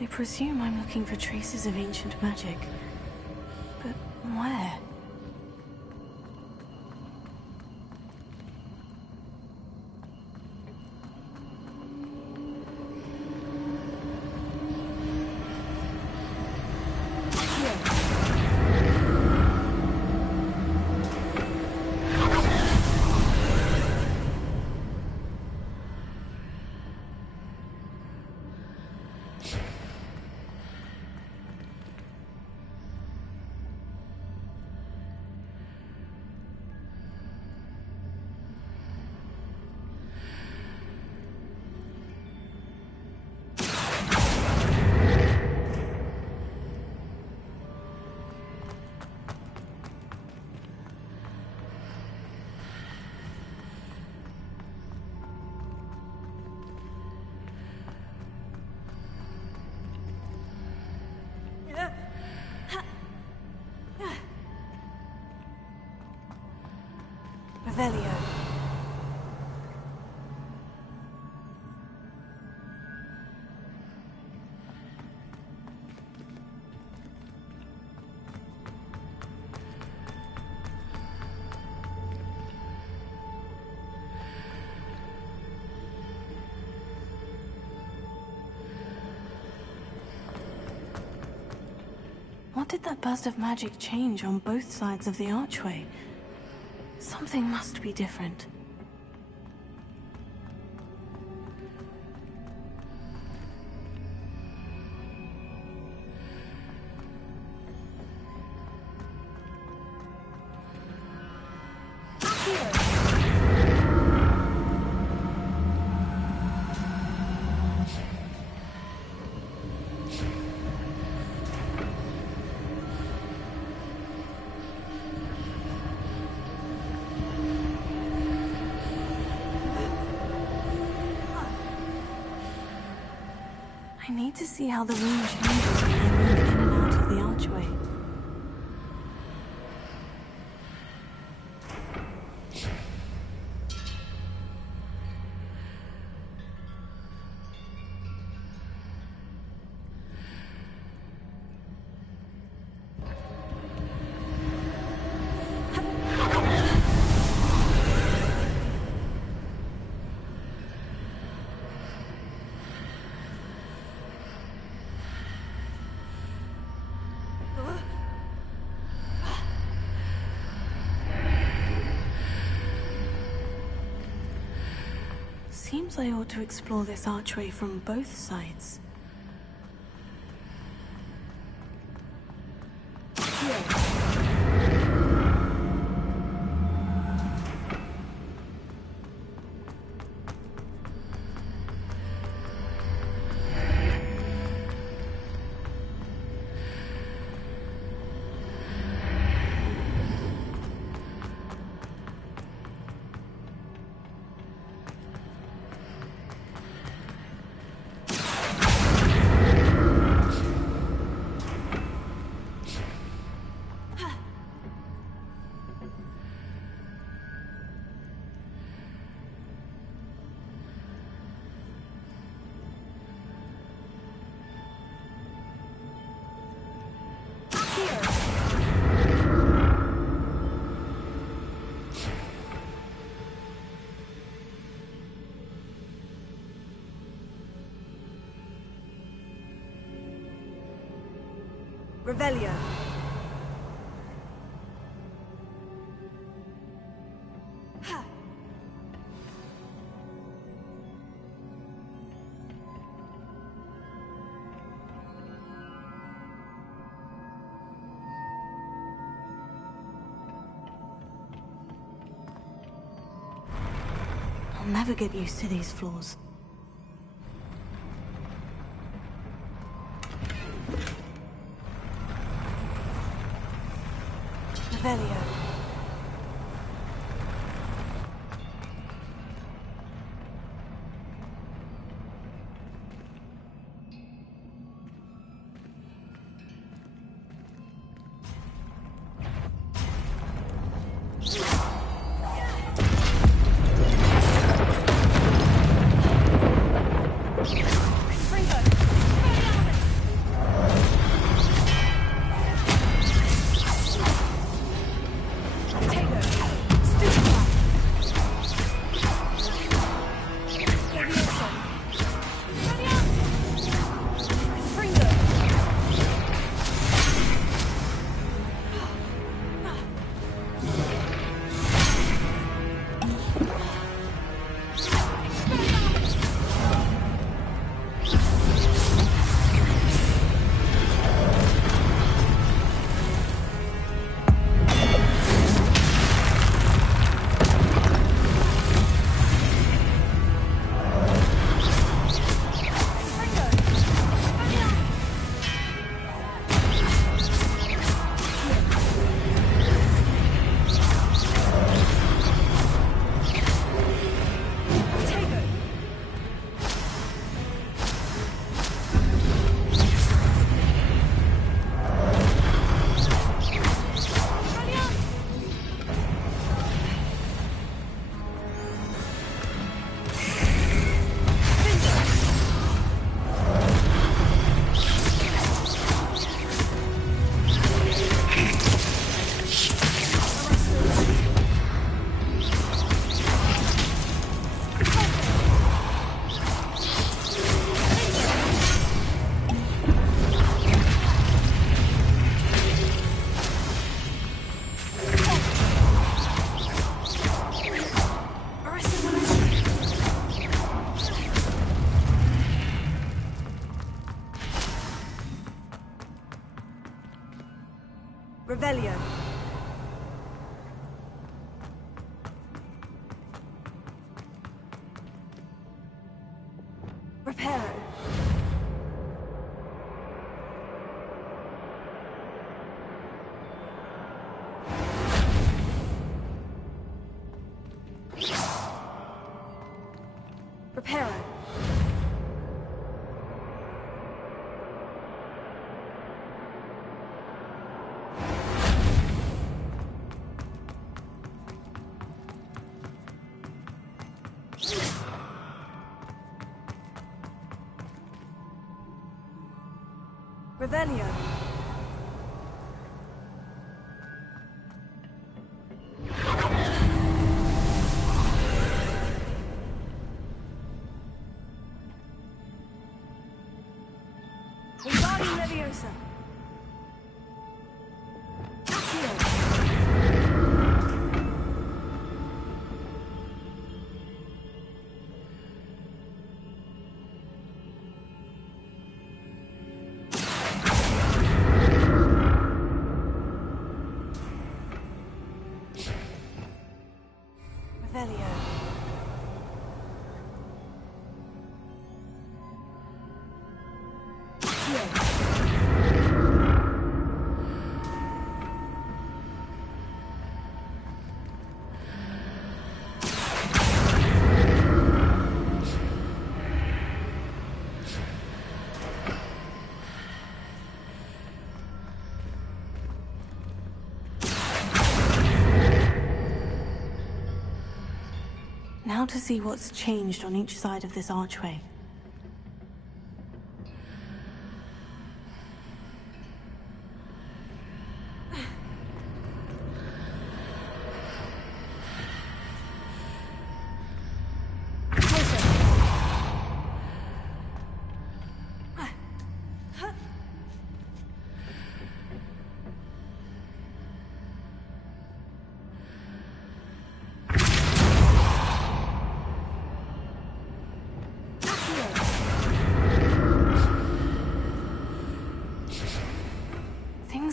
I presume I'm looking for traces of ancient magic. But where? Revelio. What did that burst of magic change on both sides of the archway? Something must be different. I need to see how the room changes when I move in and out of the archway. Seems I ought to explore this archway from both sides. Revelio. I'll never get used to these floors. Revelio. Revelio. Reparo. Reparo. Revelio. Wingardium Leviosa. Accio. Revelio. Now to see what's changed on each side of this archway.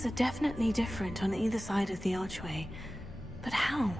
Things are definitely different on either side of the archway. But how?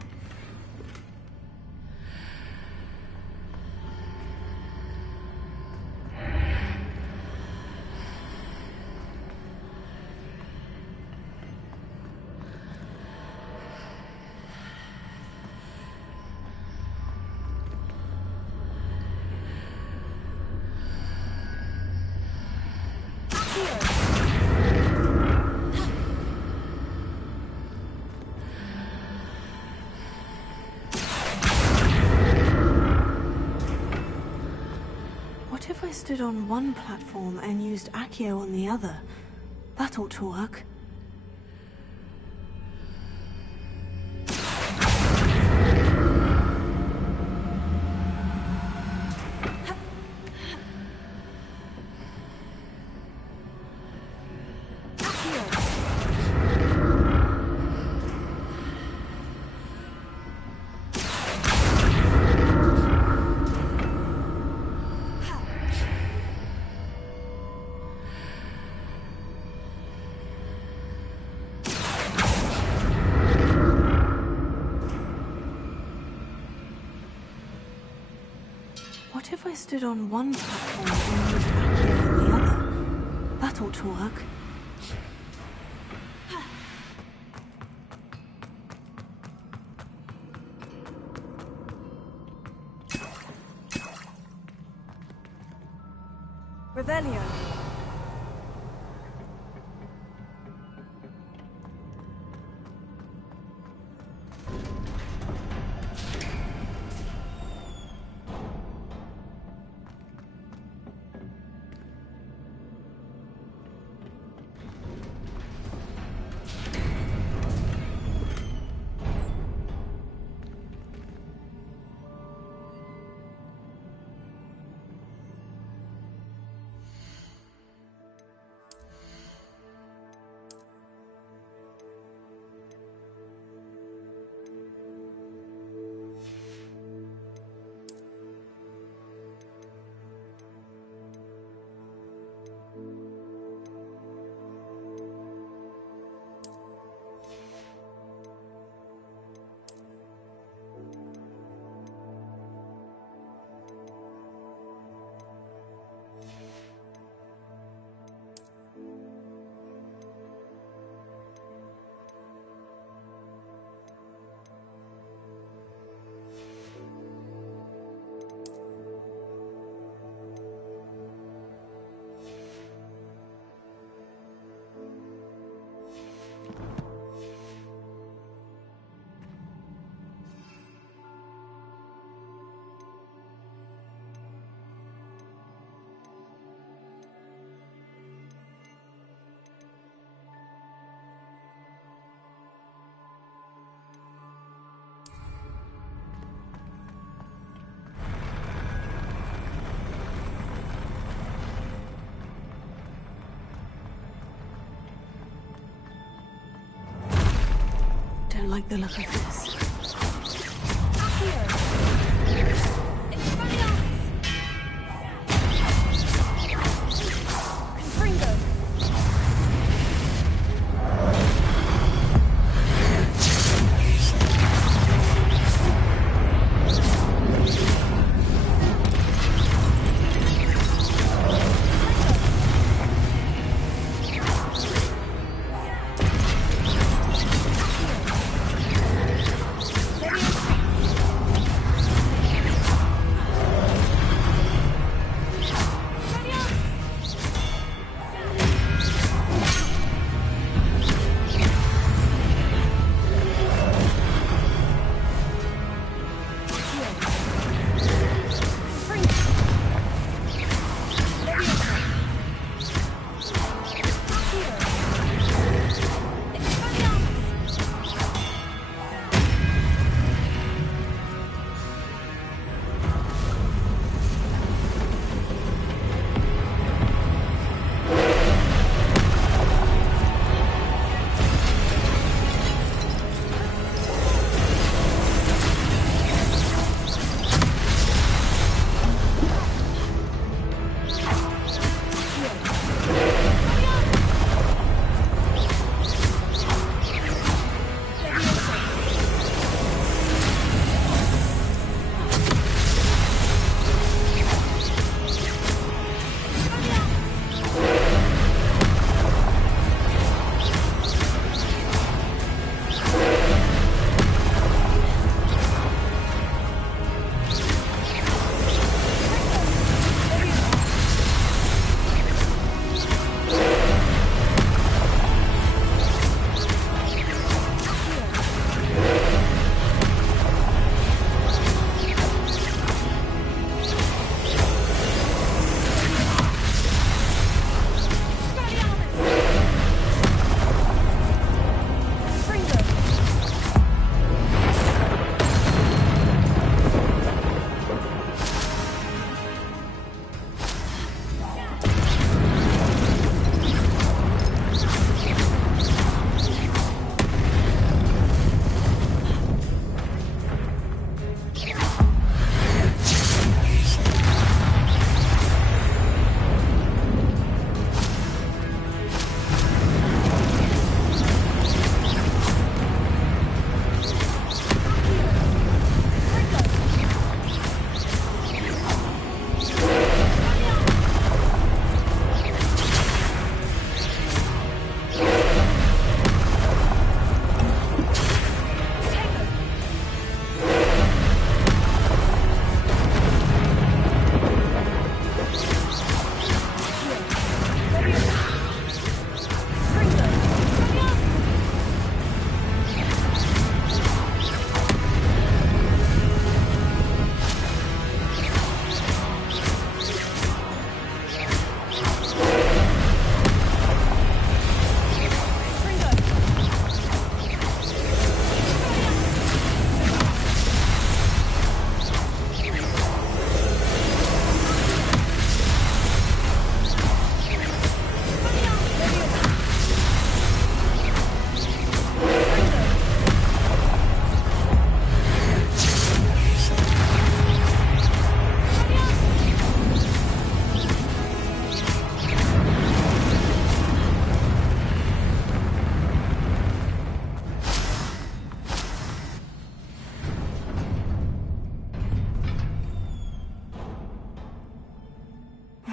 What if I stood on one platform and used Accio on the other? That ought to work. What if I stood on one platform and used Accio on the other? That ought to work. Revelio. Don't like the look of this.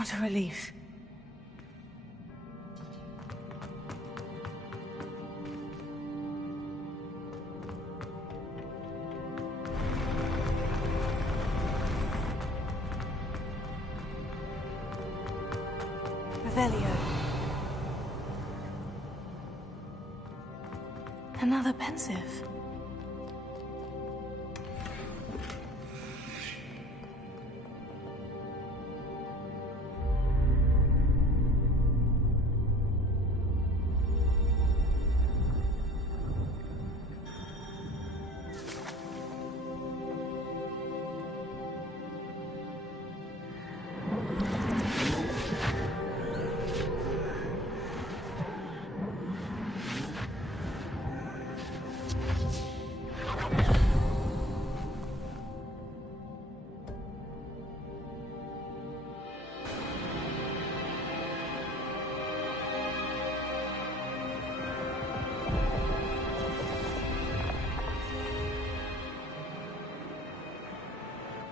What a relief. Revelio. Another pensive.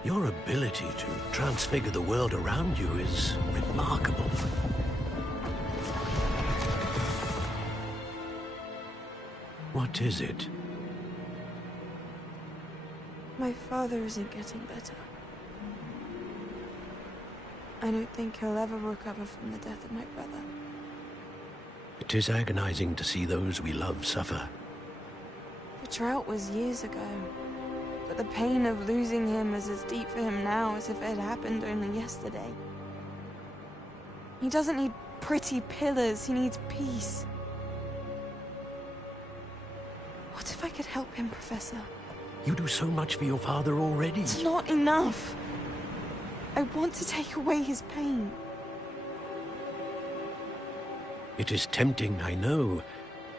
Your ability to transfigure the world around you is remarkable. What is it? My father isn't getting better. I don't think he'll ever recover from the death of my brother. It is agonizing to see those we love suffer. The drought was years ago, but the pain of losing him is as deep for him now as if it had happened only yesterday. He doesn't need pretty pillars, he needs peace. What if I could help him, Professor? You do so much for your father already. It's not enough. I want to take away his pain. It is tempting, I know,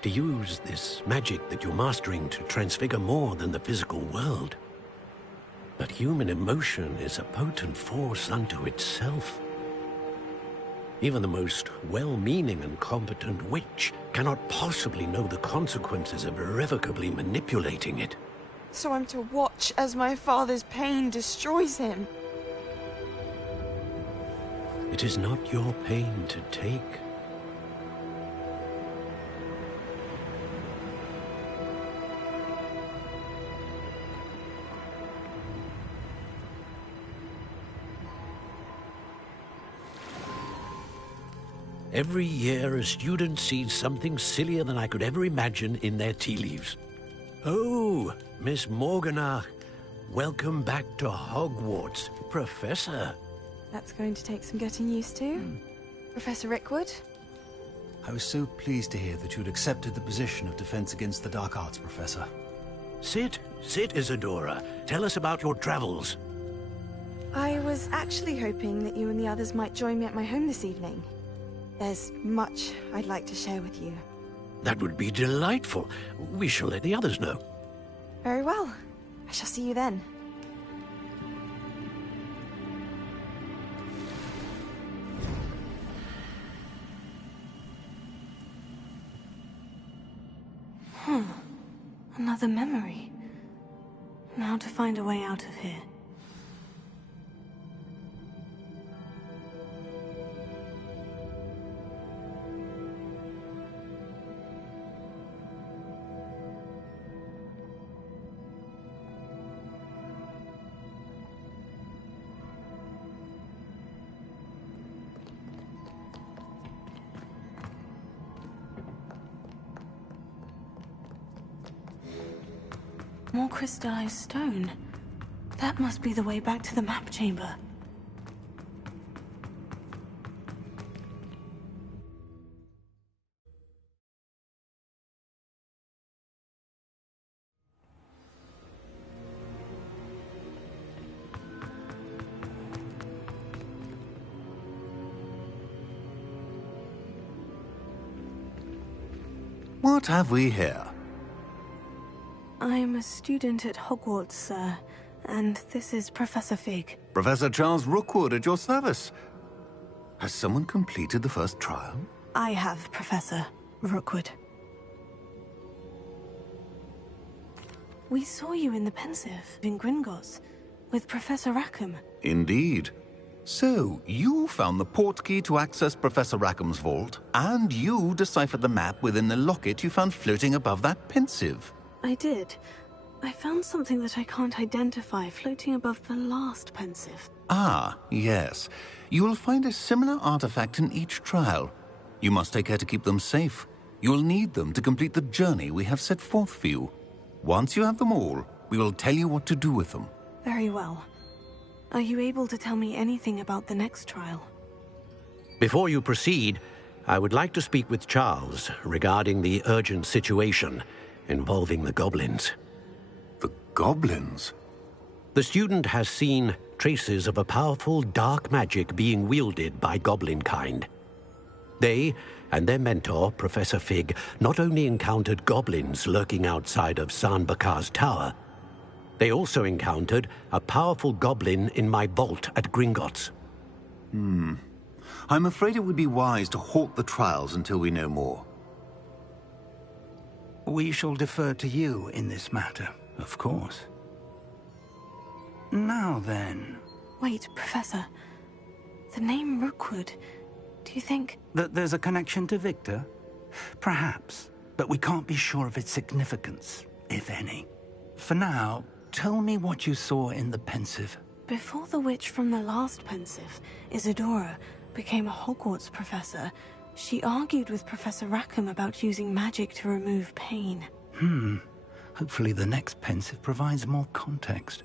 to use this magic that you're mastering to transfigure more than the physical world. But human emotion is a potent force unto itself. Even the most well-meaning and competent witch cannot possibly know the consequences of irrevocably manipulating it. So I'm to watch as my father's pain destroys him. It is not your pain to take. Every year, a student sees something sillier than I could ever imagine in their tea leaves. Oh, Miss Morganach, welcome back to Hogwarts, Professor. That's going to take some getting used to. Professor Rickwood? I was so pleased to hear that you'd accepted the position of Defense Against the Dark Arts, Professor. Sit, Isadora. Tell us about your travels. I was actually hoping that you and the others might join me at my home this evening. There's much I'd like to share with you. That would be delightful. We shall let the others know. Very well. I shall see you then. Another memory. Now to find a way out of here. More crystallized stone. That must be the way back to the map chamber. What have we here? I'm a student at Hogwarts, sir, and this is Professor Fig. Professor Charles Rookwood at your service. Has someone completed the first trial? I have, Professor Rookwood. We saw you in the Pensive in Gringotts with Professor Rackham. Indeed. So, you found the portkey to access Professor Rackham's vault, and you deciphered the map within the locket you found floating above that pensive. I did. I found something that I can't identify floating above the last pensive. Ah, yes. You will find a similar artifact in each trial. You must take care to keep them safe. You will need them to complete the journey we have set forth for you. Once you have them all, we will tell you what to do with them. Very well. Are you able to tell me anything about the next trial? Before you proceed, I would like to speak with Charles regarding the urgent situation involving the goblins. The goblins? The student has seen traces of a powerful dark magic being wielded by goblin kind. They and their mentor, Professor Fig, not only encountered goblins lurking outside of San Bakar's tower, they also encountered a powerful goblin in my vault at Gringotts. I'm afraid it would be wise to halt the trials until we know more. We shall defer to you in this matter, of course. Now then... Wait, Professor. The name Rookwood. Do you think... That there's a connection to Victor? Perhaps, but we can't be sure of its significance, if any. For now, tell me what you saw in the pensive. Before the witch from the last pensive, Isadora, became a Hogwarts professor, she argued with Professor Rackham about using magic to remove pain. Hopefully the next pensive provides more context.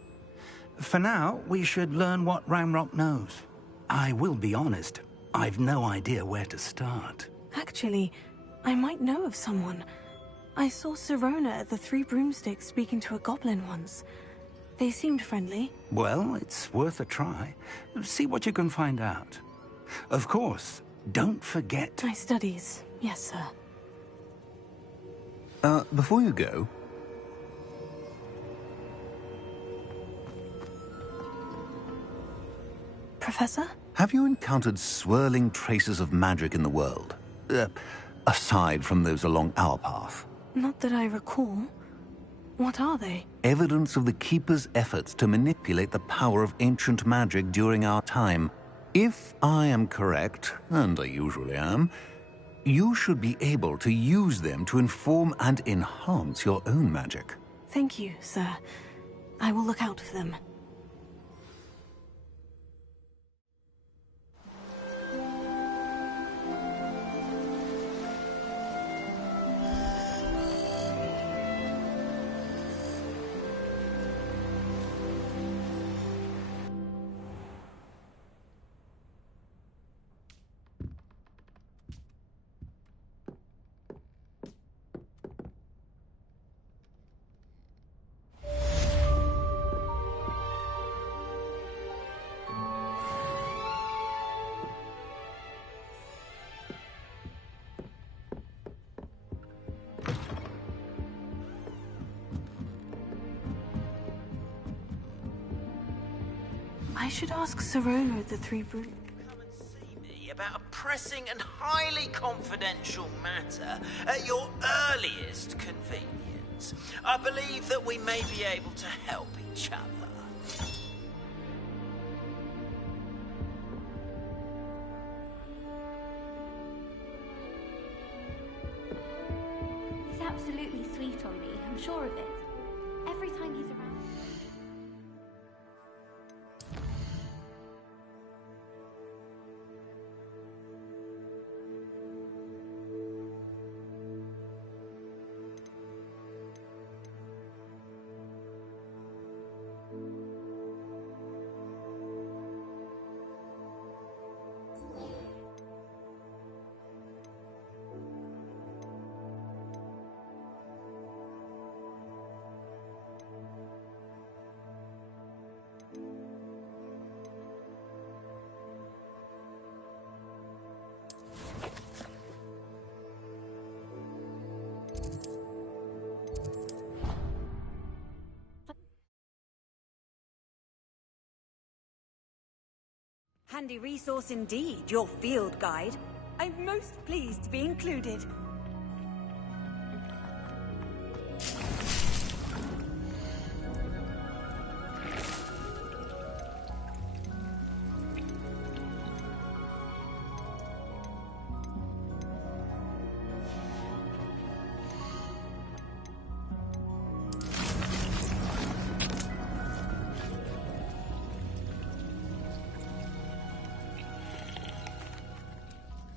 For now, we should learn what Ramrock knows. I will be honest, I've no idea where to start. Actually, I might know of someone. I saw Sirona at the Three Broomsticks speaking to a goblin once. They seemed friendly. Well, it's worth a try. See what you can find out. Of course, don't forget... My studies, yes, sir. Before you go... Professor? Have you encountered swirling traces of magic in the world? Aside from those along our path? Not that I recall. What are they? Evidence of the Keeper's efforts to manipulate the power of ancient magic during our time. If I am correct, and I usually am, you should be able to use them to inform and enhance your own magic. Thank you, sir. I will look out for them. I should ask Sirona at the Three Broom... Come and see me about a pressing and highly confidential matter at your earliest convenience. I believe that we may be able to help each other. He's absolutely sweet on me, I'm sure of it. Every time he's around... Handy resource indeed, your field guide. I'm most pleased to be included.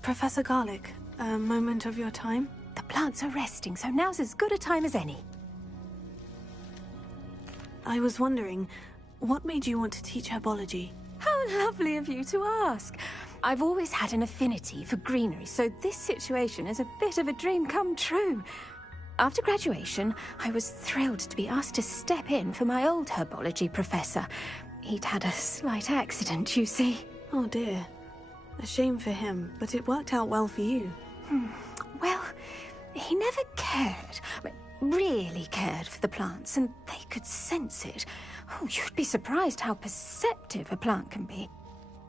Professor Garlic, a moment of your time? The plants are resting, so now's as good a time as any. I was wondering, what made you want to teach herbology? How lovely of you to ask. I've always had an affinity for greenery, so this situation is a bit of a dream come true. After graduation, I was thrilled to be asked to step in for my old herbology professor. He'd had a slight accident, you see. Oh dear. A shame for him, but it worked out well for you. Well, he never cared, really cared for the plants, and they could sense it. Oh, you'd be surprised how perceptive a plant can be.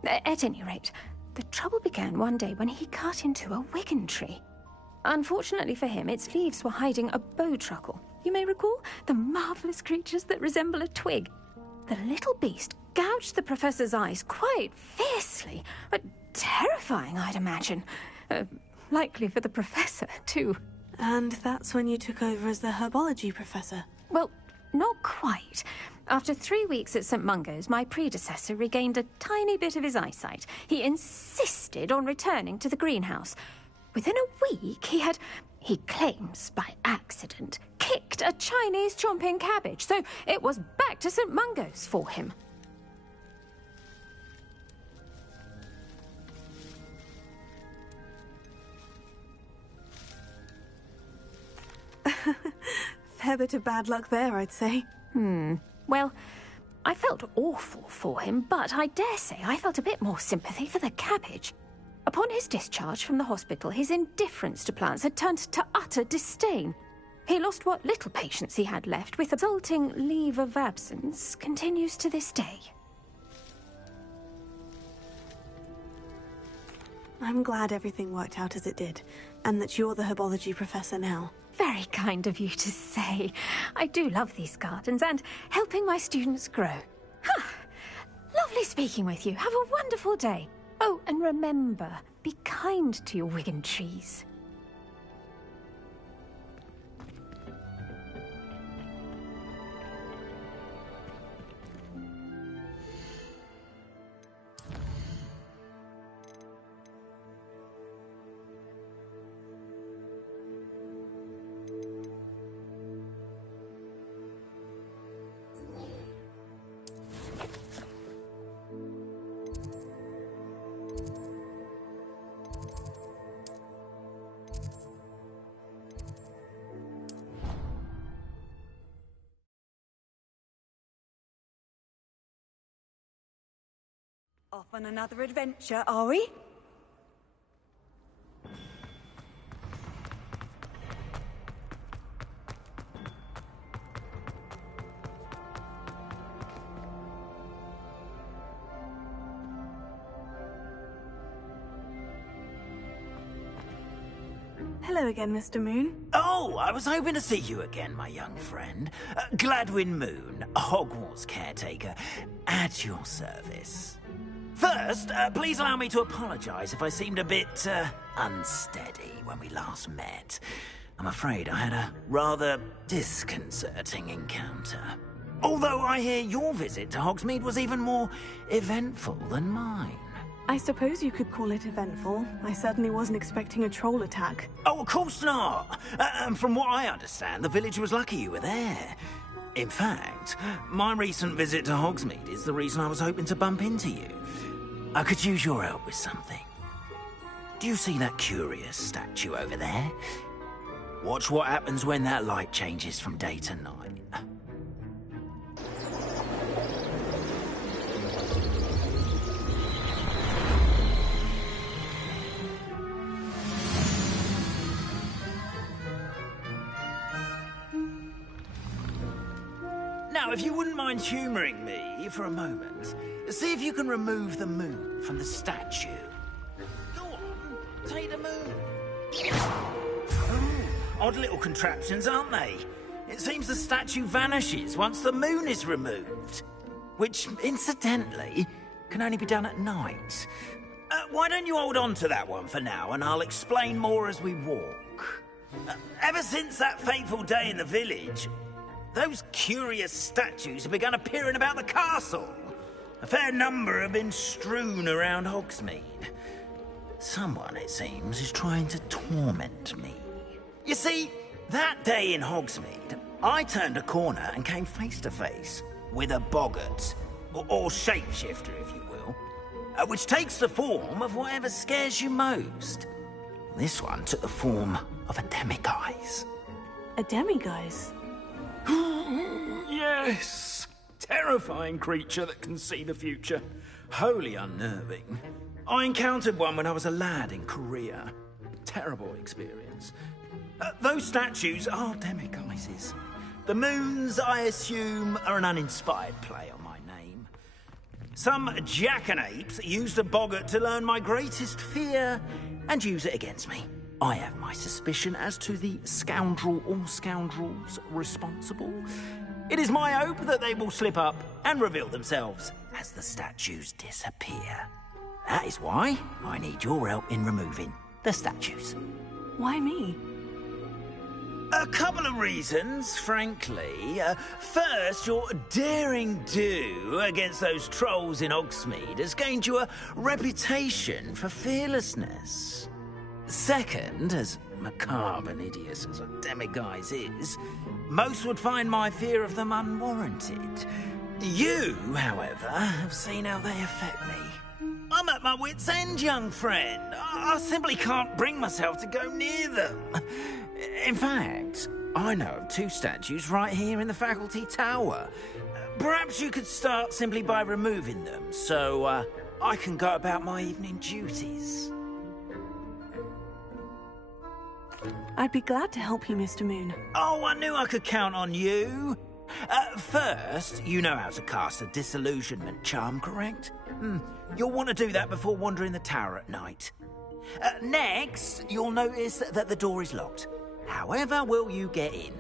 At any rate, the trouble began one day when he cut into a wigan tree. Unfortunately for him, its leaves were hiding a bowtruckle. You may recall the marvellous creatures that resemble a twig. The little beast gouged the professor's eyes quite fiercely, but terrifying, I'd imagine. Likely for the professor, too. And that's when you took over as the herbology professor? Well, not quite. After 3 weeks at St. Mungo's, my predecessor regained a tiny bit of his eyesight. He insisted on returning to the greenhouse. Within a week, he claims by accident, kicked a Chinese chomping cabbage, so it was back to St. Mungo's for him. Fair bit of bad luck there, I'd say. Well, I felt awful for him, but I dare say I felt a bit more sympathy for the cabbage. Upon his discharge from the hospital, his indifference to plants had turned to utter disdain. He lost what little patience he had left, with the resulting leave of absence continues to this day. I'm glad everything worked out as it did, and that you're the herbology professor now. Very kind of you to say. I do love these gardens and helping my students grow. Lovely speaking with you. Have a wonderful day. Oh, and remember, be kind to your wigan trees. Off on another adventure, are we? Hello again, Mr. Moon. Oh, I was hoping to see you again, my young friend. Gladwin Moon, Hogwarts caretaker, at your service. First, please allow me to apologize if I seemed a bit, unsteady when we last met. I'm afraid I had a rather disconcerting encounter. Although I hear your visit to Hogsmeade was even more eventful than mine. I suppose you could call it eventful. I certainly wasn't expecting a troll attack. Oh, of course not! And from what I understand, the village was lucky you were there. In fact, my recent visit to Hogsmeade is the reason I was hoping to bump into you. I could use your help with something. Do you see that curious statue over there? Watch what happens when that light changes from day to night. Now, if you wouldn't mind humouring me for a moment, see if you can remove the moon from the statue. Go on, take the moon. Odd little contraptions, aren't they? It seems the statue vanishes once the moon is removed. Which, incidentally, can only be done at night. Why don't you hold on to that one for now, and I'll explain more as we walk. Ever since that fateful day in the village, those curious statues have begun appearing about the castle. A fair number have been strewn around Hogsmeade. Someone, it seems, is trying to torment me. You see, that day in Hogsmeade, I turned a corner and came face to face with a boggart, or shapeshifter, if you will, which takes the form of whatever scares you most. This one took the form of a demiguise. A demiguise? Yes! Terrifying creature that can see the future. Wholly unnerving. I encountered one when I was a lad in Korea. Terrible experience. Those statues are demiguises. The moons, I assume, are an uninspired play on my name. Some jackanapes used a boggart to learn my greatest fear and use it against me. I have my suspicion as to the scoundrel or scoundrels responsible. It is my hope that they will slip up and reveal themselves as the statues disappear. That is why I need your help in removing the statues. Why me? A couple of reasons, frankly. First, your daring do against those trolls in Hogsmeade has gained you a reputation for fearlessness. Second, as macabre and hideous as a demiguise is, most would find my fear of them unwarranted. You, however, have seen how they affect me. I'm at my wit's end, young friend. I simply can't bring myself to go near them. In fact, I know of 2 statues right here in the faculty tower. Perhaps you could start simply by removing them, so I can go about my evening duties. I'd be glad to help you, Mr. Moon. Oh, I knew I could count on you. First, you know how to cast a disillusionment charm, correct? You'll want to do that before wandering the tower at night. Next, you'll notice that the door is locked. However will you get in?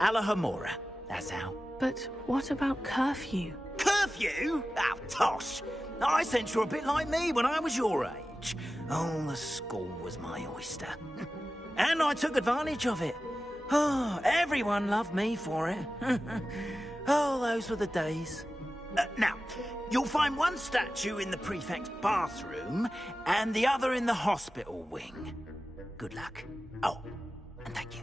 Alahomora, that's how. But what about curfew? Curfew? Oh, tosh. I sense you're a bit like me when I was your age. Oh, the school was my oyster. And I took advantage of it. Oh, everyone loved me for it. Oh, those were the days. Now, you'll find one statue in the prefect's bathroom and the other in the hospital wing. Good luck. Oh, and thank you.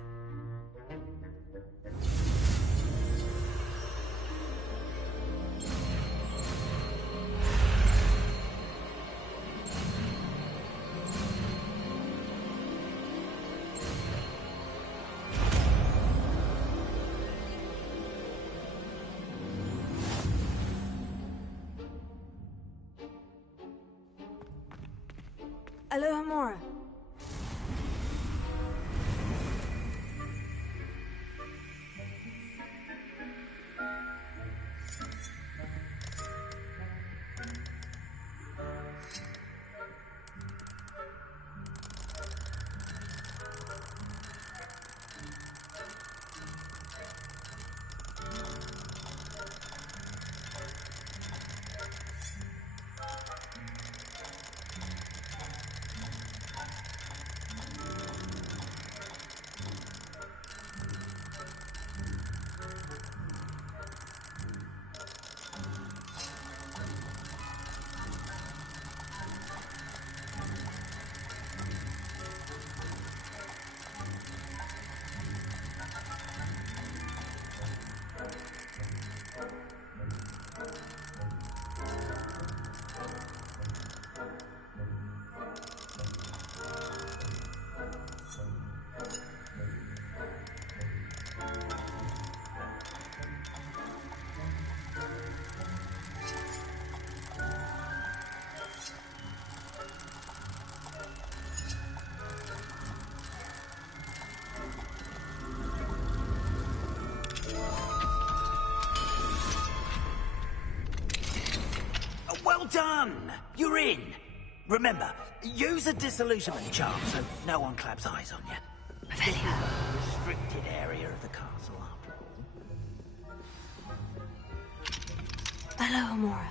Alohomora. Well done! You're in. Remember, use a disillusionment charm so no one claps eyes on you. This is a restricted area of the castle, after all. Alohomora.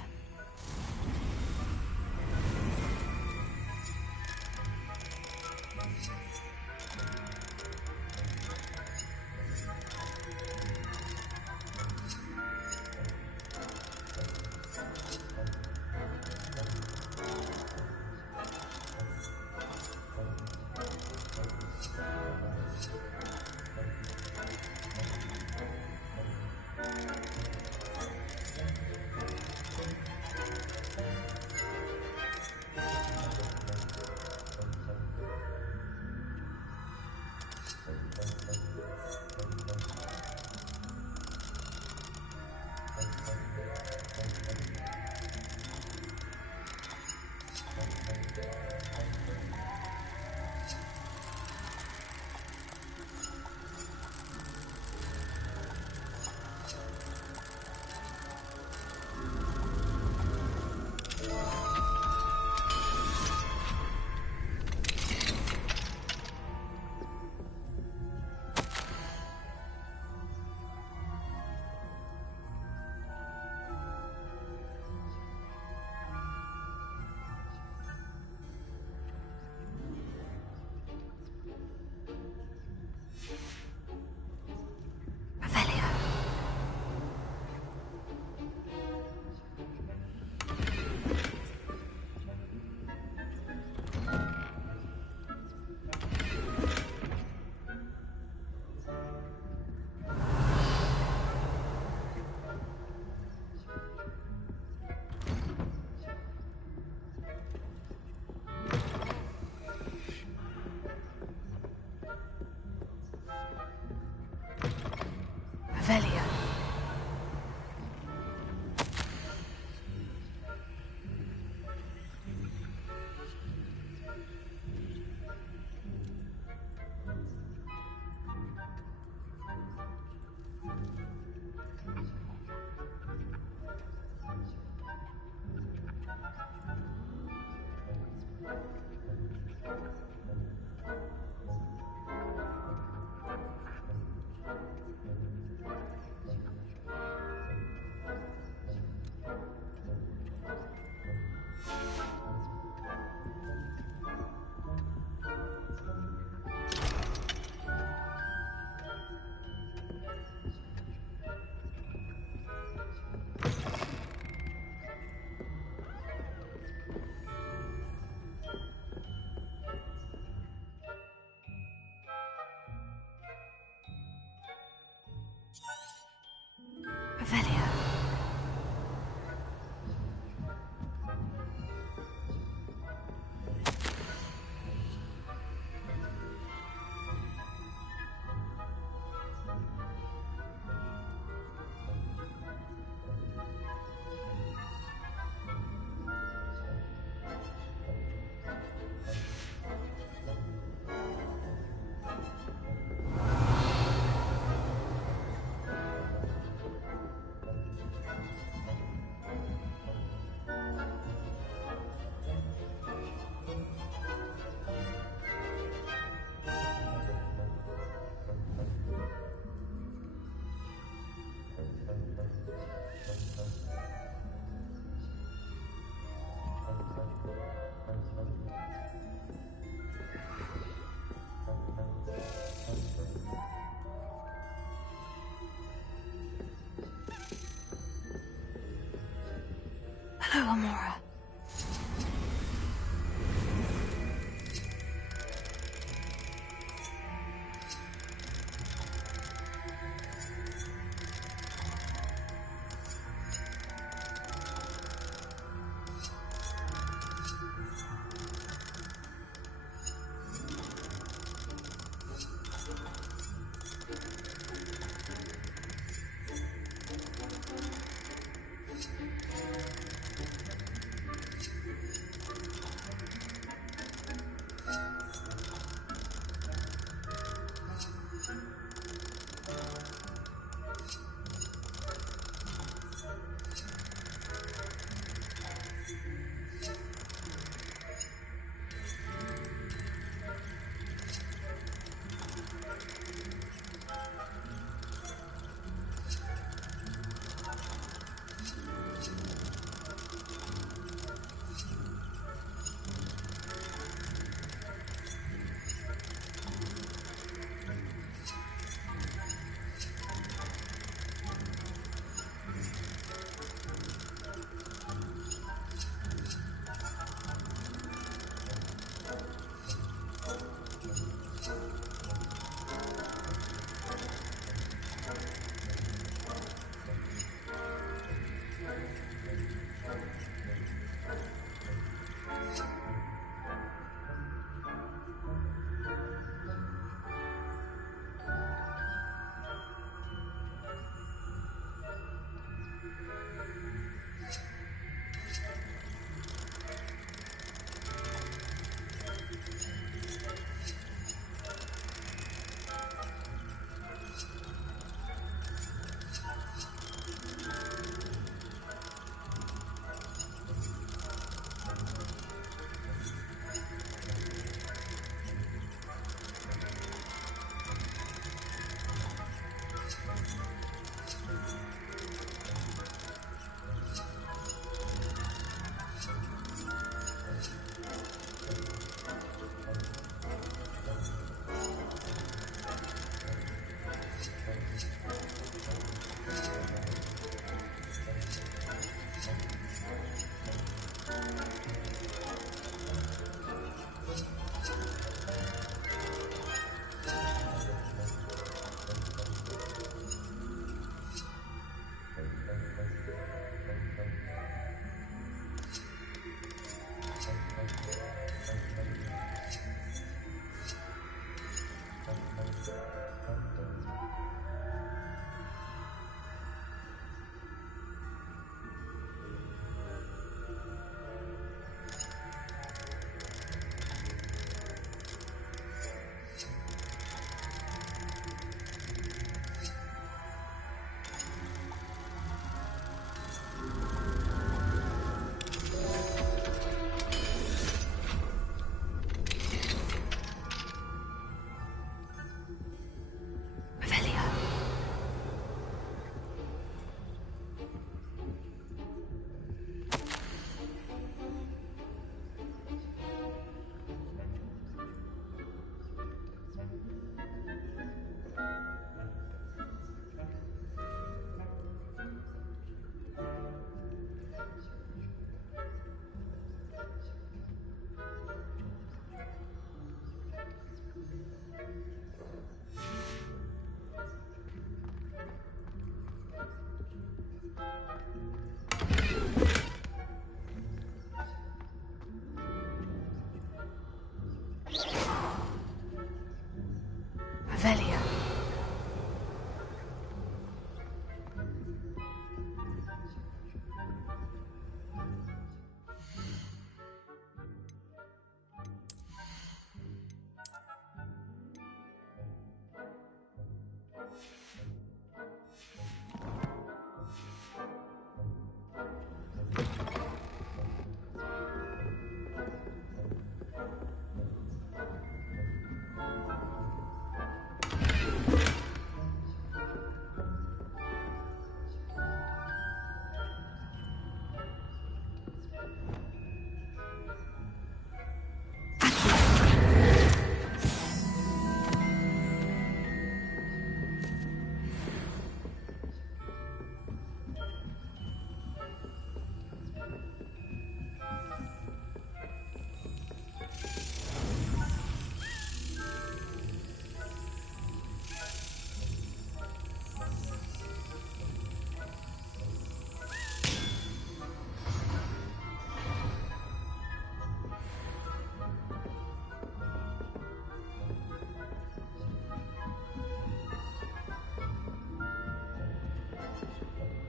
Revelio.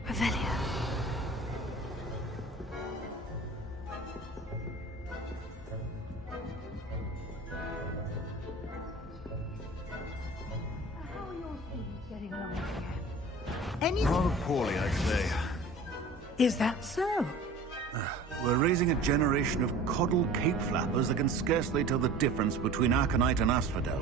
Revelio. How are your students getting along here? Rather poorly, I'd say. Is that so? We're raising a generation of coddled cape flappers that can scarcely tell the difference between Aconite and Asphodel.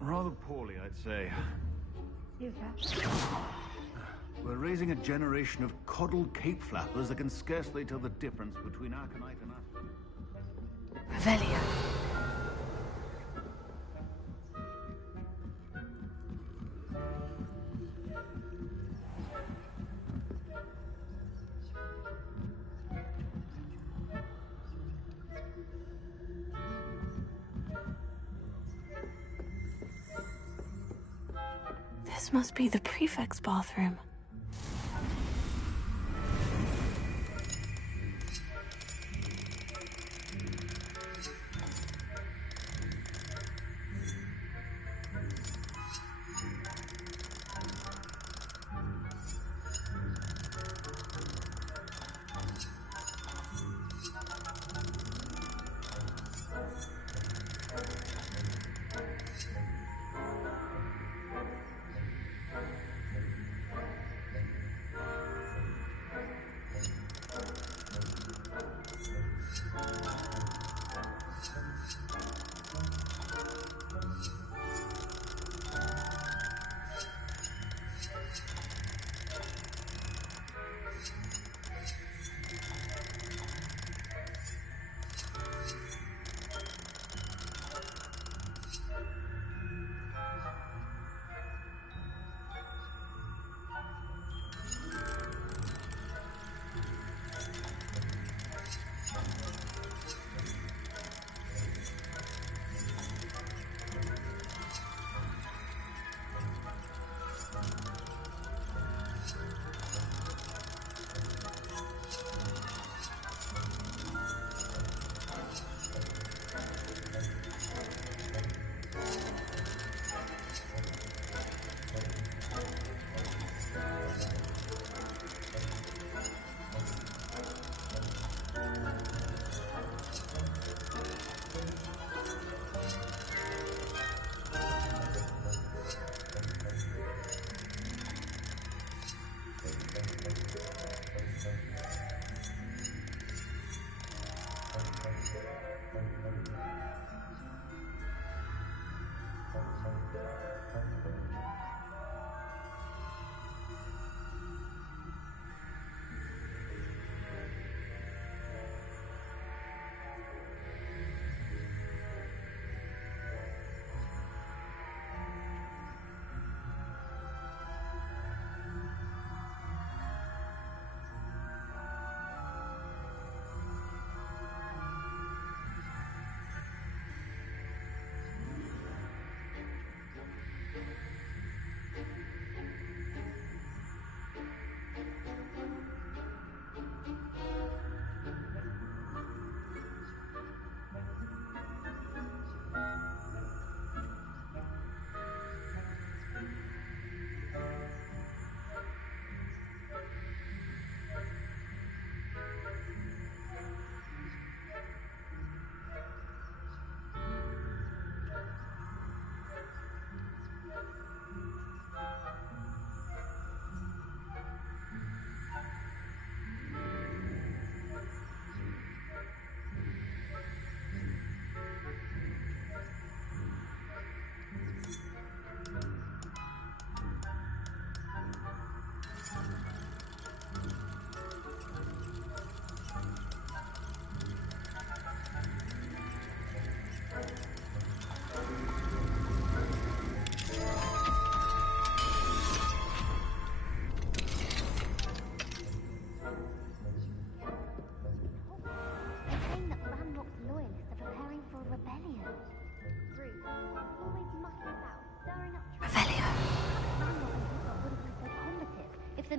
Rather poorly, I'd say. Is that We're raising a generation of coddled cape flappers that can scarcely tell the difference between Aconite and Asphodel. Revelio. This must be the prefect's bathroom.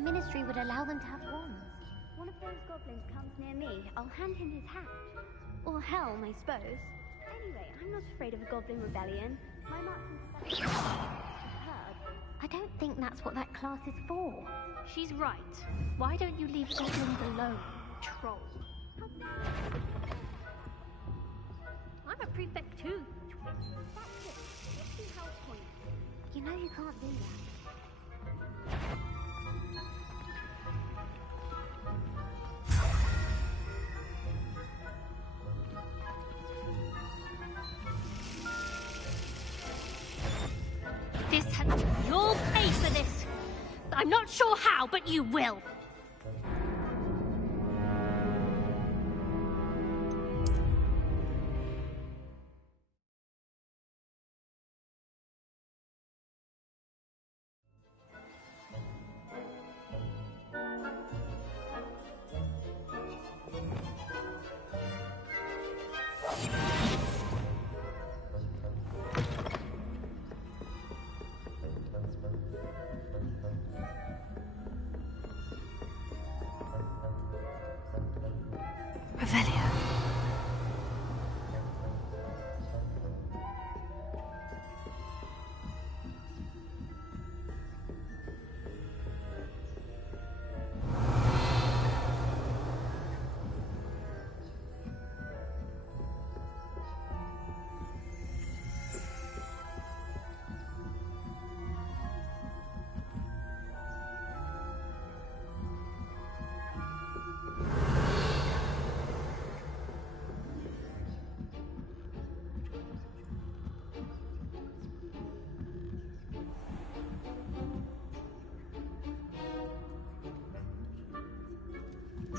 Ministry would allow them to have wands. One of those goblins comes near me, I'll hand him his hat. Or helm, I suppose. Anyway, I'm not afraid of a goblin rebellion. My marks and superb. I don't think that's what that class is for. She's right. Why don't you leave goblins alone, troll? I'm a prefect too. That's it. 50 health points. You know you can't do that. You'll pay for this. I'm not sure how, but you will.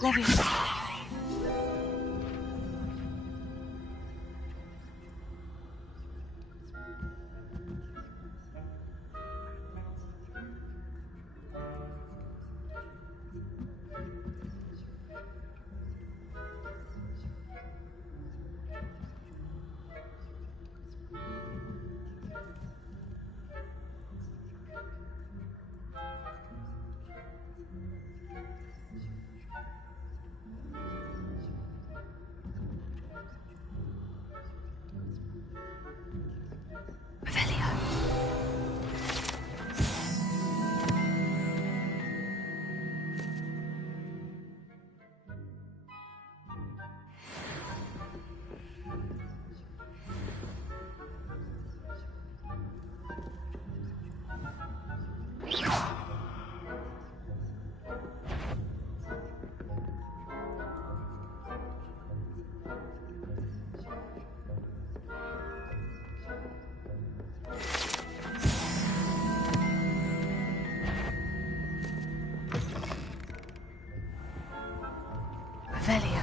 Leviosa. Revelio.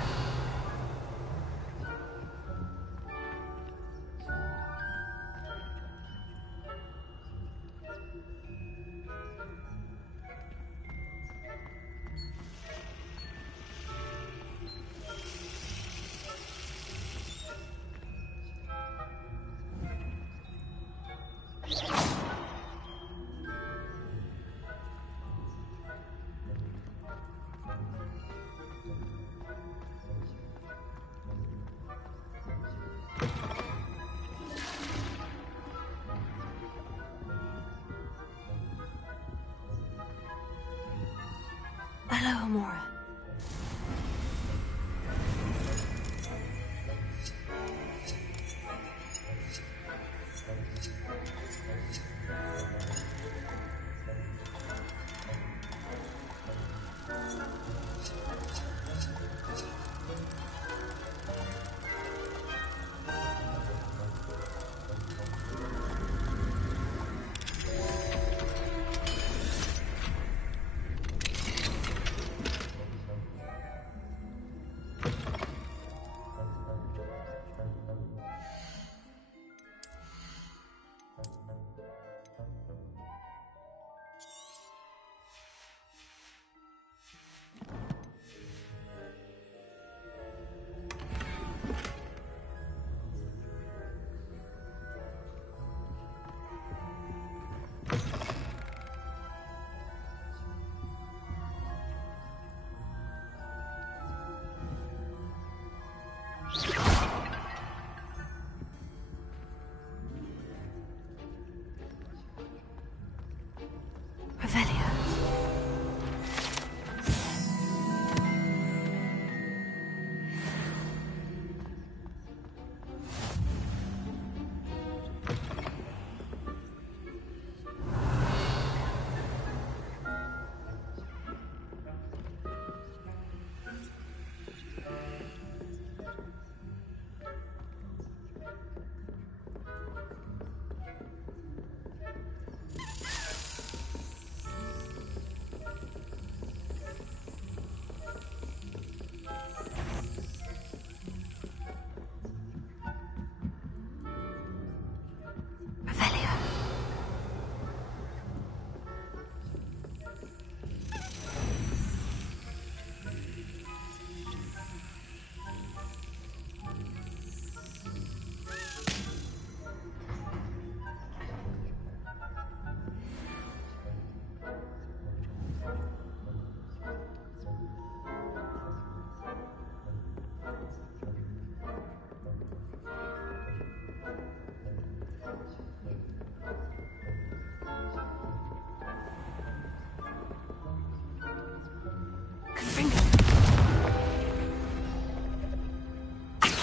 Hello, Amora.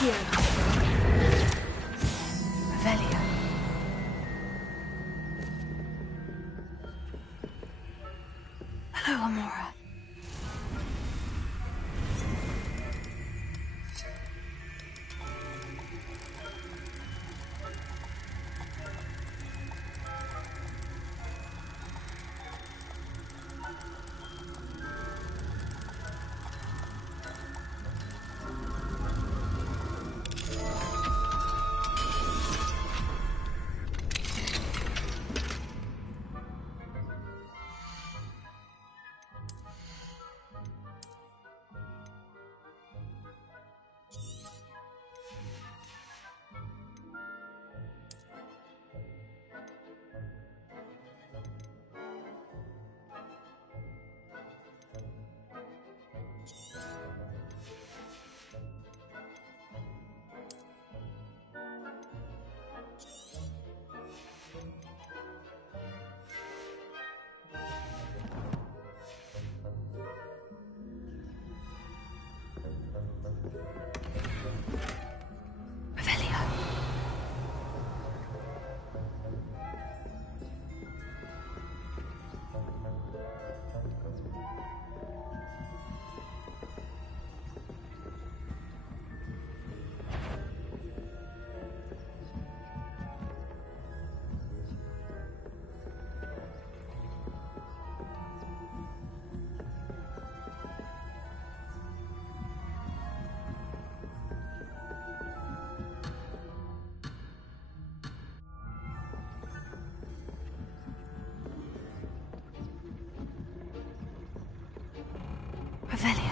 here. Revelio. Hello, Amora. Revelio.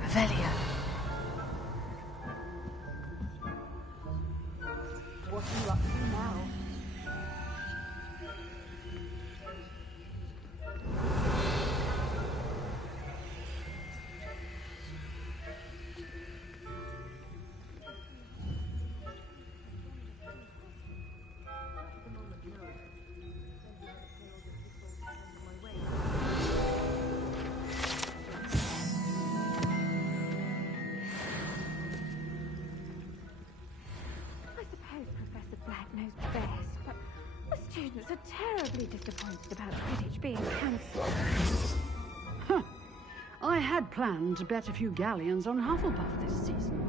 Revelio. What are you up to now? Knows best, but the students are terribly disappointed about Quidditch being cancelled. Huh. I had planned to bet a few galleons on Hufflepuff this season.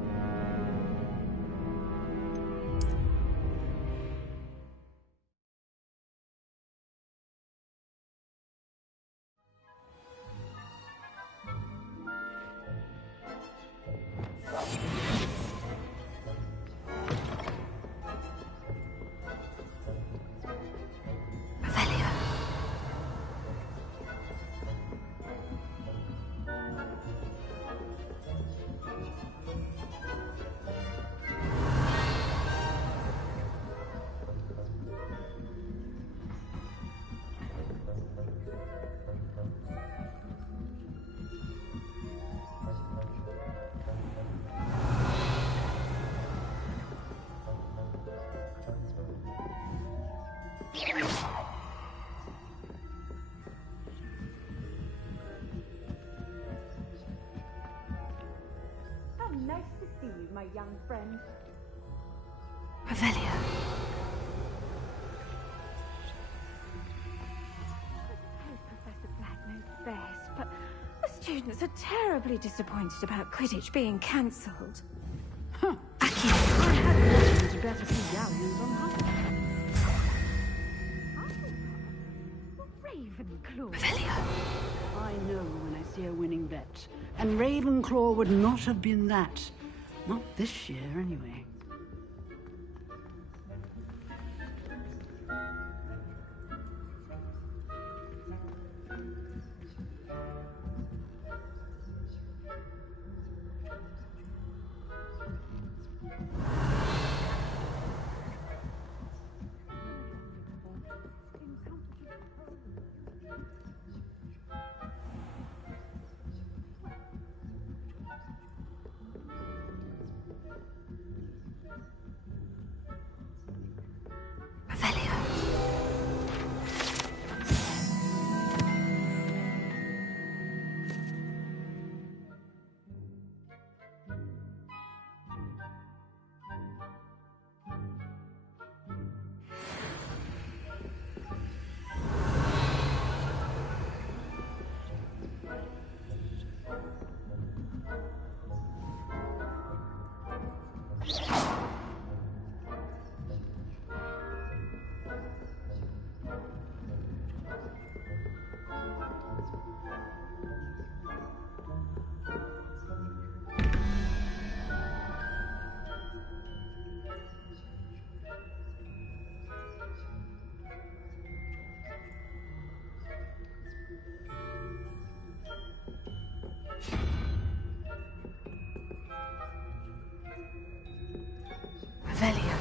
How nice to see you, my young friend. Revelio. I suppose Professor Black knows best, but students are terribly disappointed about Quidditch being cancelled. Huh. I had better see galleons on Hufflepuff. Ravenclaw. Revelio. I know when I see a winning bet. And Ravenclaw would not have been that. Not this year, anyway. Revelio.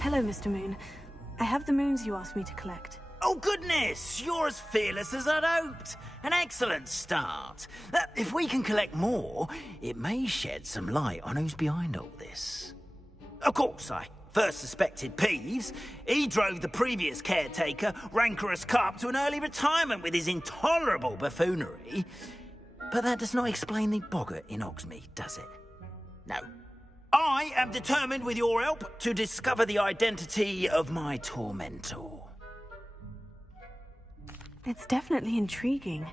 Hello, Mr. Moon. I have the moons you asked me to collect. Oh, goodness! You're as fearless as I'd hoped. An excellent start. If we can collect more, it may shed some light on who's behind all this. Of course, I first suspected Peeves. He drove the previous caretaker, Rancorous Carp, to an early retirement with his intolerable buffoonery. But that does not explain the boggart in Hogsmeade, does it? No. I am determined, with your help, to discover the identity of my tormentor. It's definitely intriguing.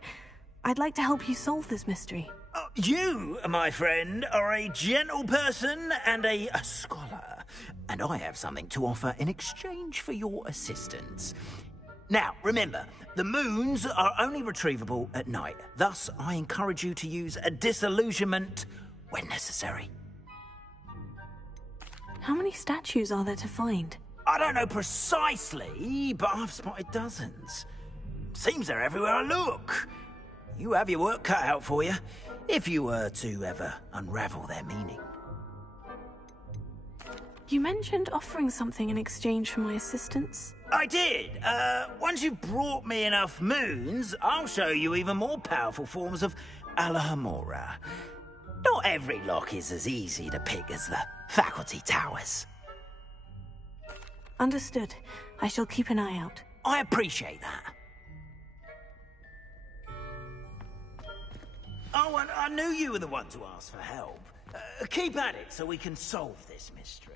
I'd like to help you solve this mystery. You, my friend, are a gentle person and a scholar, and I have something to offer in exchange for your assistance. Now, remember, the moons are only retrievable at night. Thus, I encourage you to use a disillusionment when necessary. How many statues are there to find? I don't know precisely, but I've spotted dozens. Seems they're everywhere I look. You have your work cut out for you, if you were to ever unravel their meaning. You mentioned offering something in exchange for my assistance. I did. Once you've brought me enough moons, I'll show you even more powerful forms of Alohomora. Not every lock is as easy to pick as the faculty towers. Understood. I shall keep an eye out. I appreciate that. Oh, and I knew you were the one to ask for help. Keep at it so we can solve this mystery.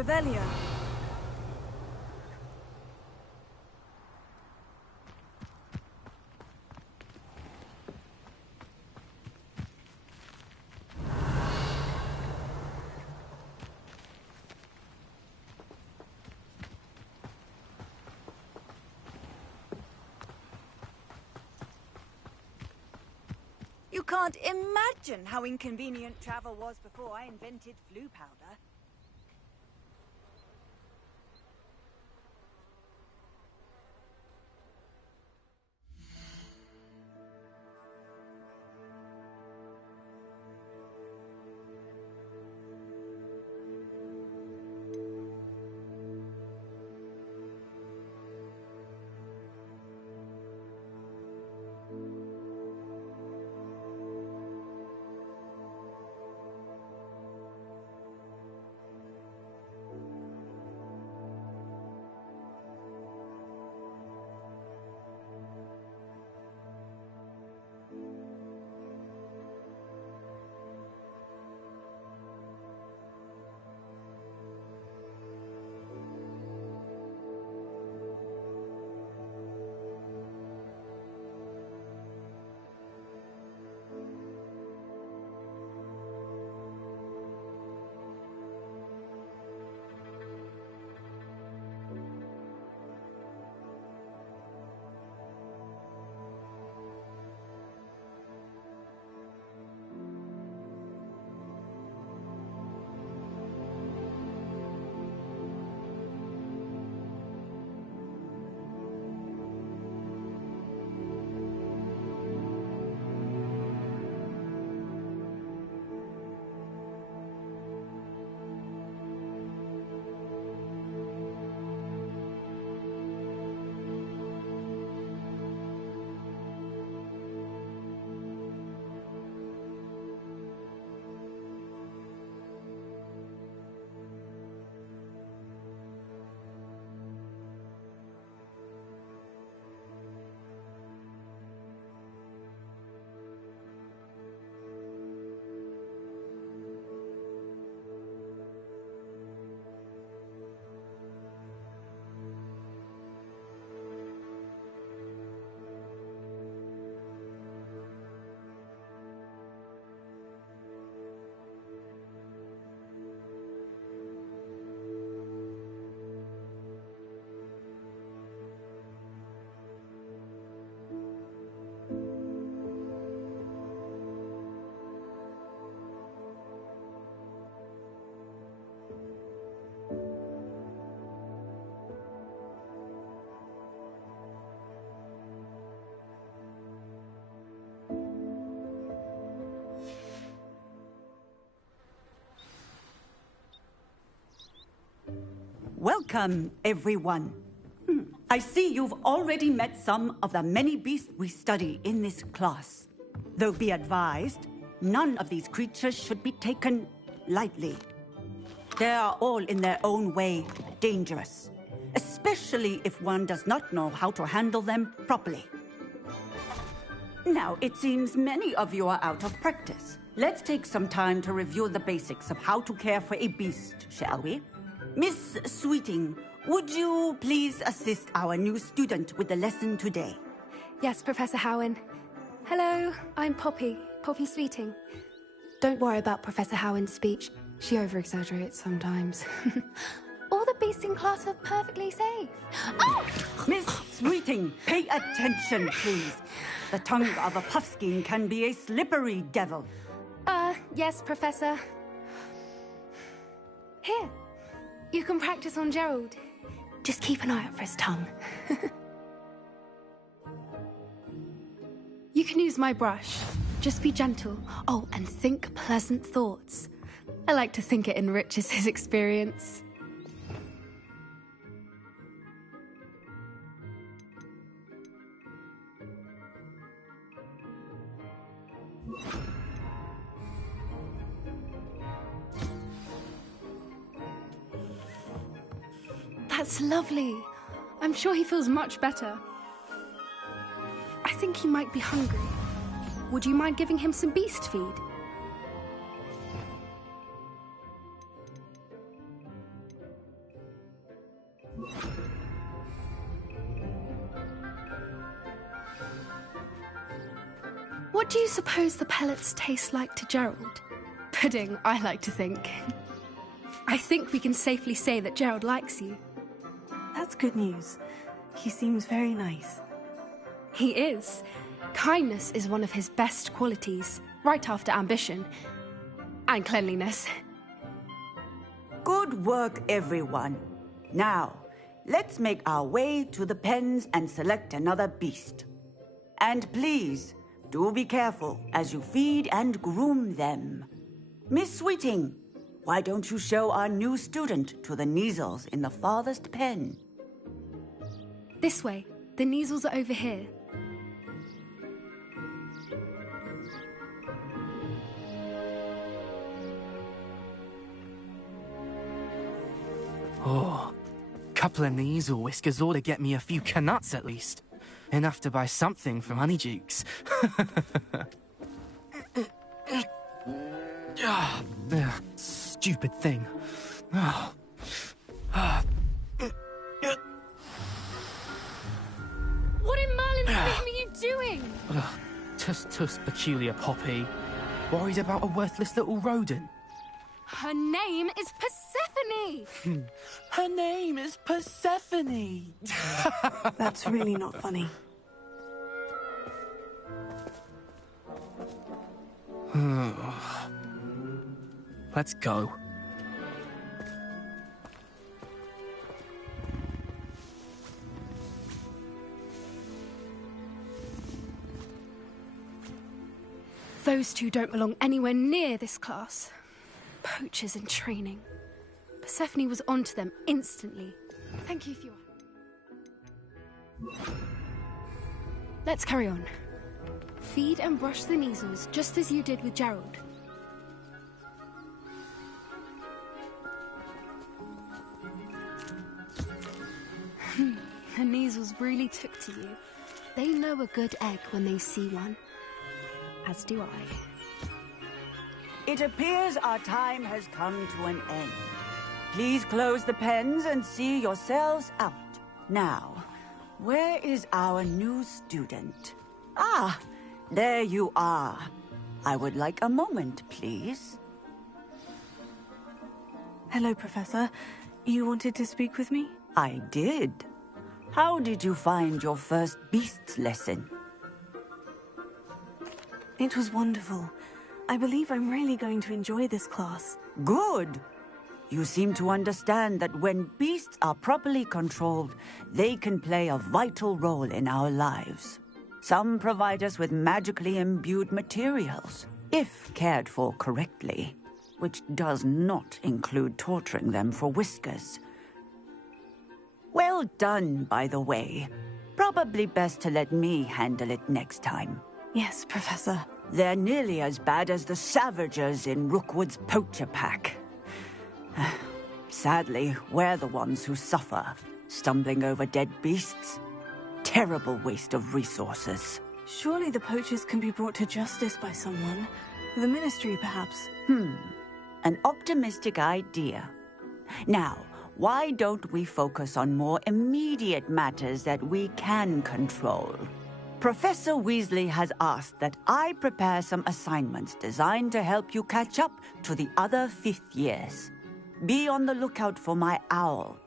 Revelio. You can't imagine how inconvenient travel was before I invented flu powder. Welcome, everyone. I see you've already met some of the many beasts we study in this class. Though be advised, none of these creatures should be taken lightly. They are all in their own way dangerous, especially if one does not know how to handle them properly. Now, it seems many of you are out of practice. Let's take some time to review the basics of how to care for a beast, shall we? Miss Sweeting, would you please assist our new student with the lesson today? Yes, Professor Howen. Hello, I'm Poppy Sweeting. Don't worry about Professor Howen's speech. She over-exaggerates sometimes. All the beasts in class are perfectly safe. Oh! Miss Sweeting, pay attention, please. The tongue of a puffskein can be a slippery devil. Yes, Professor. Here, you can practice on Gerald. Just keep an eye out for his tongue. You can use my brush. Just be gentle. Oh, and think pleasant thoughts. I like to think it enriches his experience. That's lovely. I'm sure he feels much better. I think he might be hungry. Would you mind giving him some beast feed? What do you suppose the pellets taste like to Gerald? Pudding, I like to think. I think we can safely say that Gerald likes you. That's good news. He seems very nice. He is. Kindness is one of his best qualities, right after ambition. And cleanliness. Good work, everyone. Now, let's make our way to the pens and select another beast. And please, do be careful as you feed and groom them. Miss Sweeting, why don't you show our new student to the Kneazles in the farthest pen? This way. The Kneazles are over here. Oh, couple of Kneazle whiskers ought to get me a few canuts at least. Enough to buy something from Honeydukes. Stupid thing. Oh. What in Merlin's name are you doing? Tuss, peculiar Poppy. Worried about a worthless little rodent. Her name is Persephone! Her name is Persephone! That's really not funny. Let's go. Those two don't belong anywhere near this class. Poachers in training. Persephone was onto them instantly. Thank you for your... Let's carry on. Feed and brush the Kneazles just as you did with Gerald. The Kneazles really took to you. They know a good egg when they see one. As do I. It appears our time has come to an end. Please close the pens and see yourselves out. Now, where is our new student? Ah, there you are. I would like a moment, please. Hello, Professor. You wanted to speak with me? I did. How did you find your first beasts lesson? It was wonderful. I believe I'm really going to enjoy this class. Good. You seem to understand that when beasts are properly controlled, they can play a vital role in our lives. Some provide us with magically imbued materials, if cared for correctly, which does not include torturing them for whiskers. Well done, by the way. Probably best to let me handle it next time. Yes, Professor. They're nearly as bad as the Savagers in Rookwood's poacher pack. Sadly, we're the ones who suffer, stumbling over dead beasts. Terrible waste of resources. Surely the poachers can be brought to justice by someone. The Ministry, perhaps. An optimistic idea. Now, why don't we focus on more immediate matters that we can control? Professor Weasley has asked that I prepare some assignments designed to help you catch up to the other fifth years. Be on the lookout for my owl.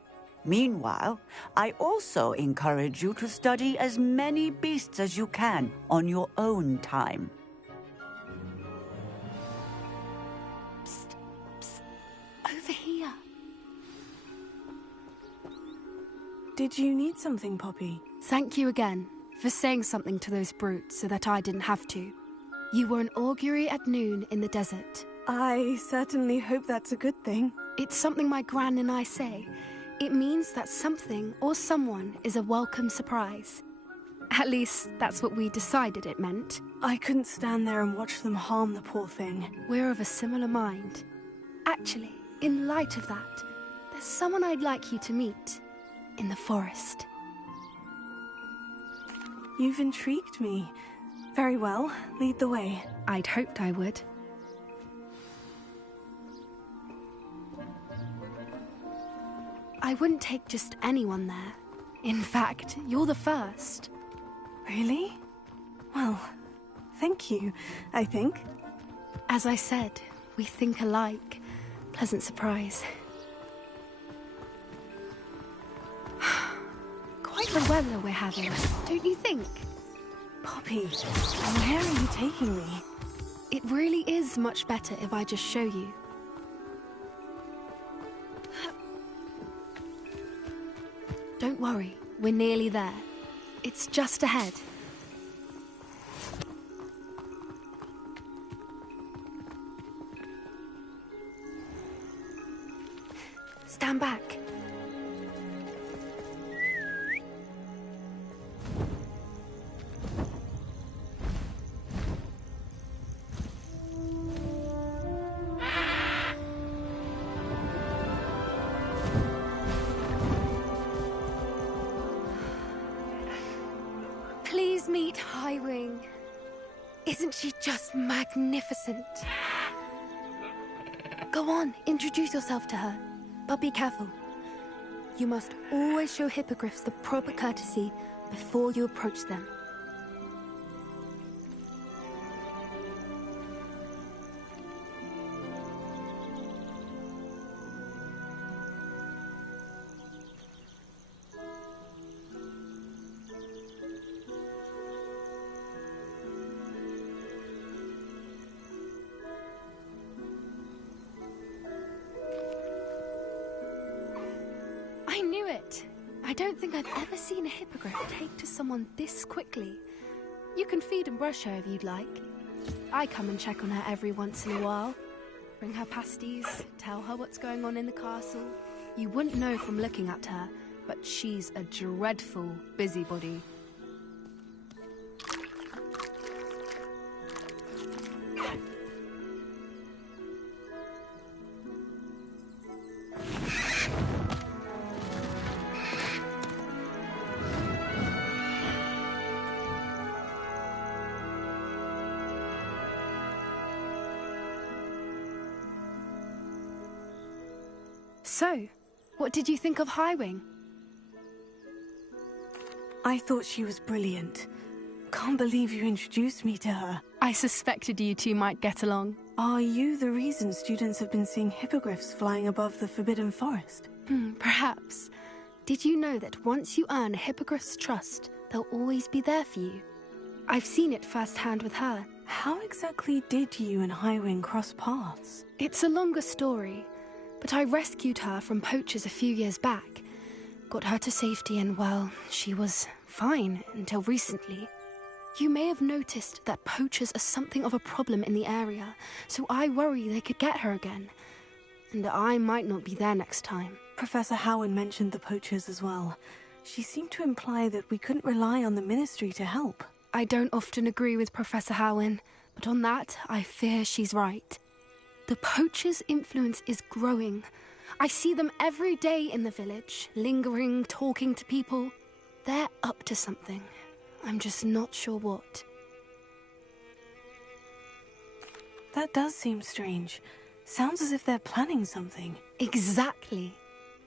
Meanwhile, I also encourage you to study as many beasts as you can on your own time. Psst, psst. Over here. Did you need something, Poppy? Thank you again for saying something to those brutes so that I didn't have to. You were an augury at noon in the desert. I certainly hope that's a good thing. It's something my gran and I say. It means that something or someone is a welcome surprise. At least, that's what we decided it meant. I couldn't stand there and watch them harm the poor thing. We're of a similar mind. Actually, in light of that, there's someone I'd like you to meet. In the forest. You've intrigued me. Very well, lead the way. I'd hoped I would. I wouldn't take just anyone there. In fact, you're the first. Really? Well, thank you, I think. As I said, we think alike. Pleasant surprise. Quite the weather we're having, don't you think? Poppy, where are you taking me? It really is much better if I just show you. Don't worry, we're nearly there. It's just ahead. Stand back. Please meet Highwing. Isn't she just magnificent? Go on, introduce yourself to her. But be careful. You must always show hippogriffs the proper courtesy before you approach them. I knew it! I don't think I've ever seen a hippogriff take to someone this quickly. You can feed and brush her if you'd like. I come and check on her every once in a while. Bring her pasties, tell her what's going on in the castle. You wouldn't know from looking at her, but she's a dreadful busybody. So, what did you think of Highwing? I thought she was brilliant. Can't believe you introduced me to her. I suspected you two might get along. Are you the reason students have been seeing hippogriffs flying above the Forbidden Forest? Perhaps. Did you know that once you earn a hippogriff's trust, they'll always be there for you? I've seen it firsthand with her. How exactly did you and Highwing cross paths? It's a longer story, but I rescued her from poachers a few years back. Got her to safety and, well, she was fine until recently. You may have noticed that poachers are something of a problem in the area, so I worry they could get her again. And I might not be there next time. Professor Howen mentioned the poachers as well. She seemed to imply that we couldn't rely on the Ministry to help. I don't often agree with Professor Howen, but on that, I fear she's right. The poachers' influence is growing. I see them every day in the village, lingering, talking to people. They're up to something. I'm just not sure what. That does seem strange. Sounds as if they're planning something. Exactly.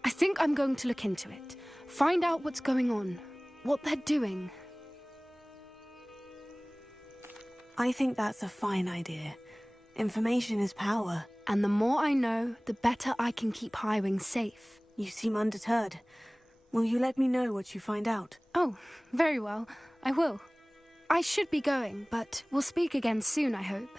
I think I'm going to look into it. Find out what's going on, what they're doing. I think that's a fine idea. Information is power. And the more I know, the better I can keep Highwing safe. You seem undeterred. Will you let me know what you find out? Oh, very well. I will. I should be going, but we'll speak again soon, I hope.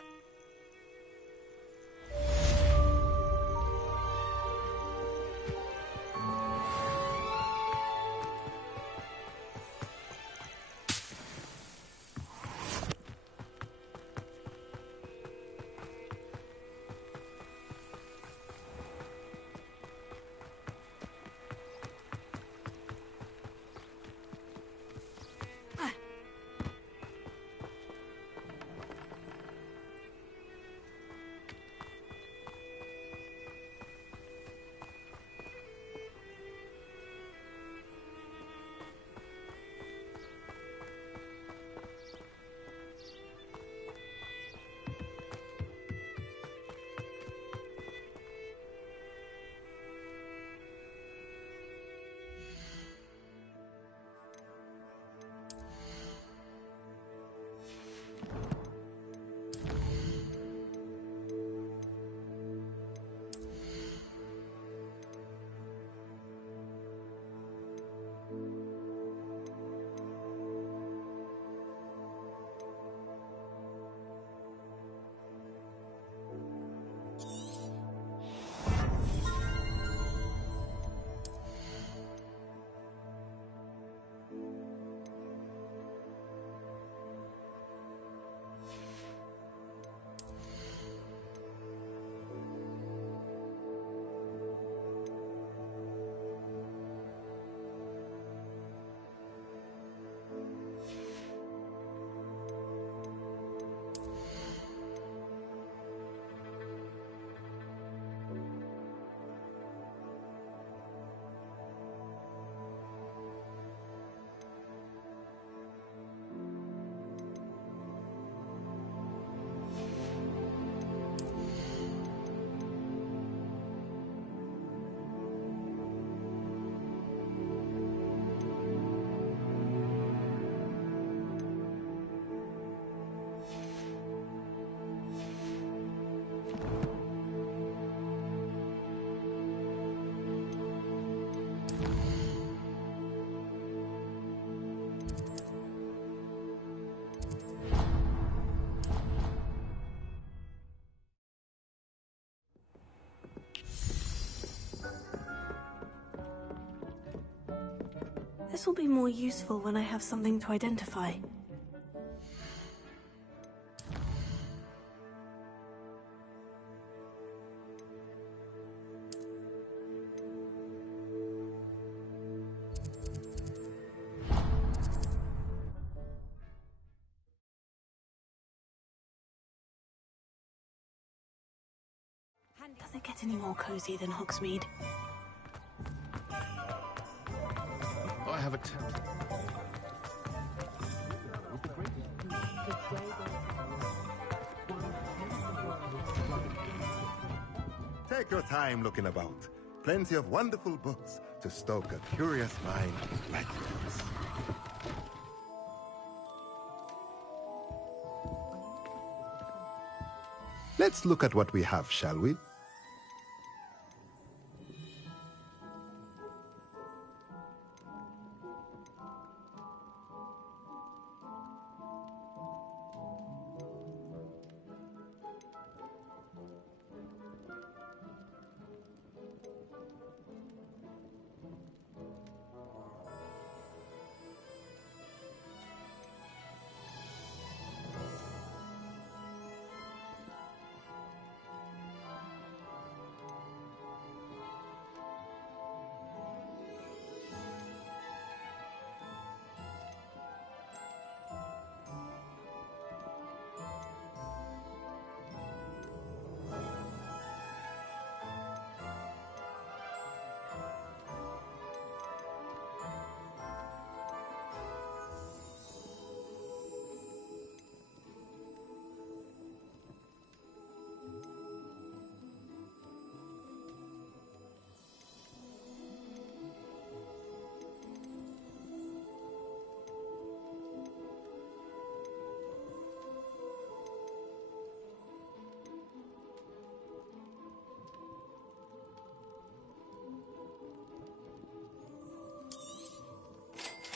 This will be more useful when I have something to identify. Does it get any more cozy than Hogsmeade? I have a Take your time looking about. Plenty of wonderful books to stoke a curious mind like yours. Let's look at what we have, shall we?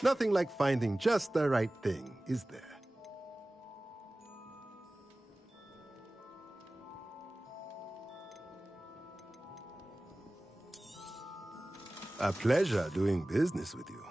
Nothing like finding just the right thing, is there? A pleasure doing business with you.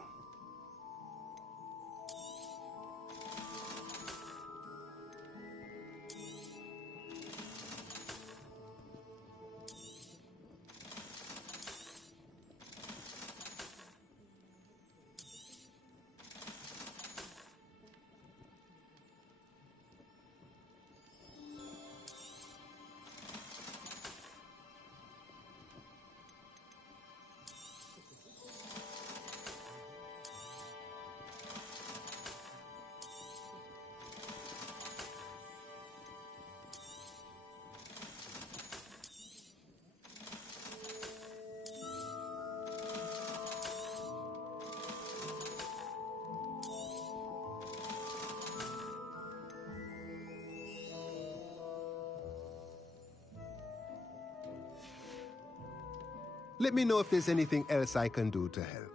Let me know if there's anything else I can do to help.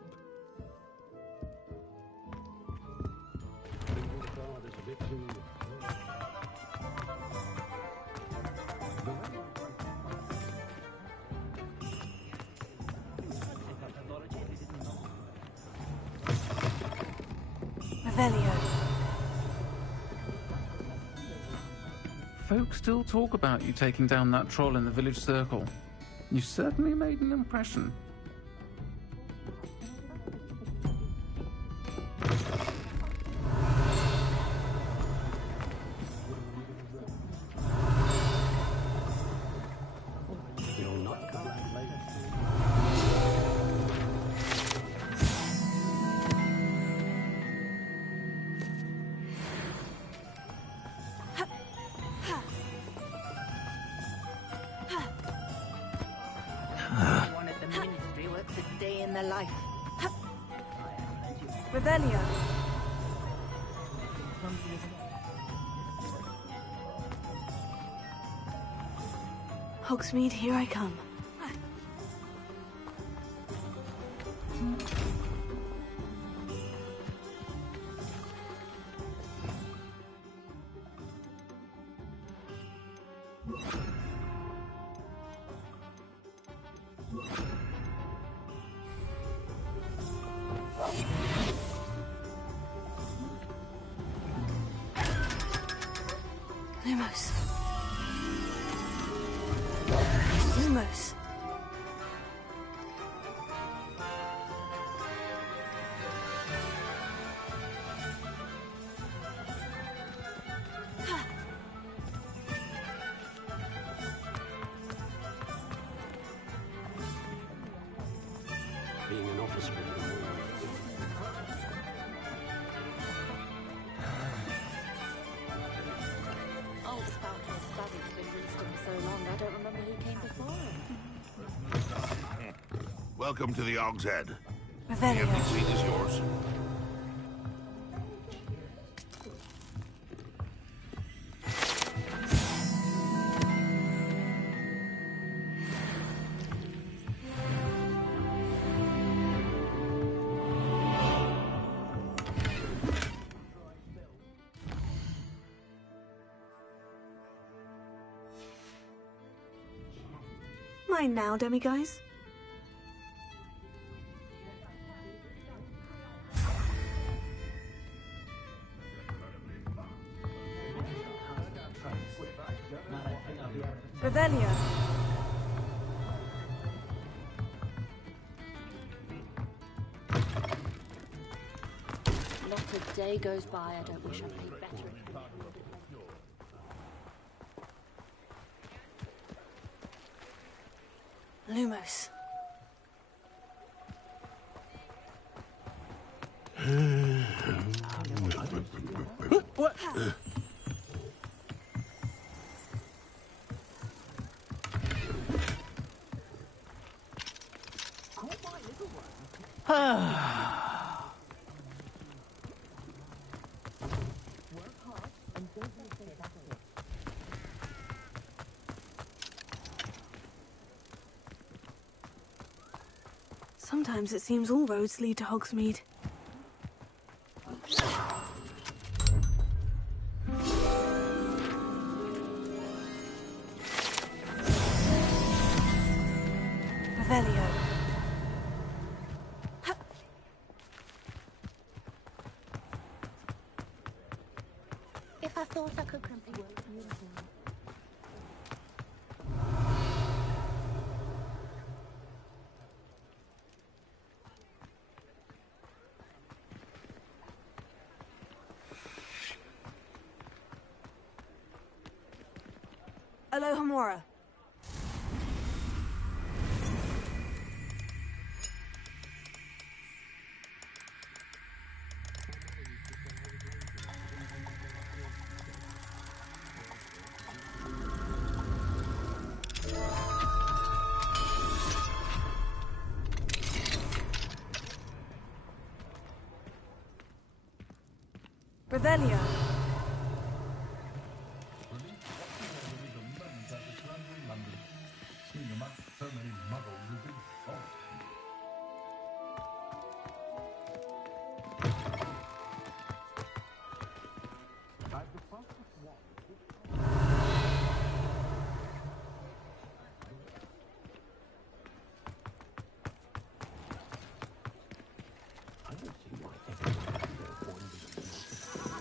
Revelio. Folks still talk about you taking down that troll in the village circle. You certainly made an impression. One at the ministry works a day in the life. Revelio. Hogsmeade, here I come. Lumos. Lumos. Being an officer in the Old Spouter of Study's been Winston for so long, I don't remember who came before him. Welcome to the Og's Head. The Revelio. empty seat is yours. Mine now, demiguise. Revelio. Not a day goes by I don't wish I played better. Lumos. What? Sometimes it seems all roads lead to Hogsmeade. Revelio. If I thought I could complete it. Alohomora. Revelio.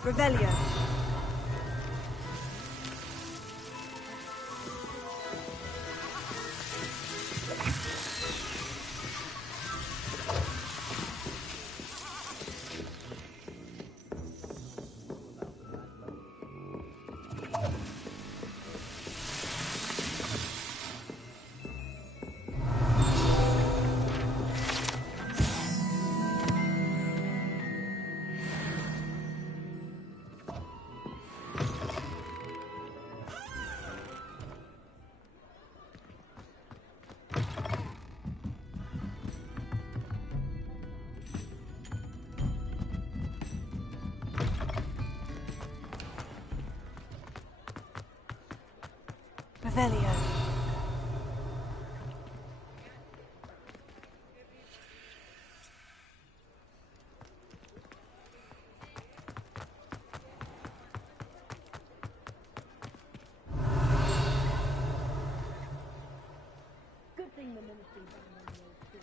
Revelio. Revelio. Good thing the ministry's on one of those too.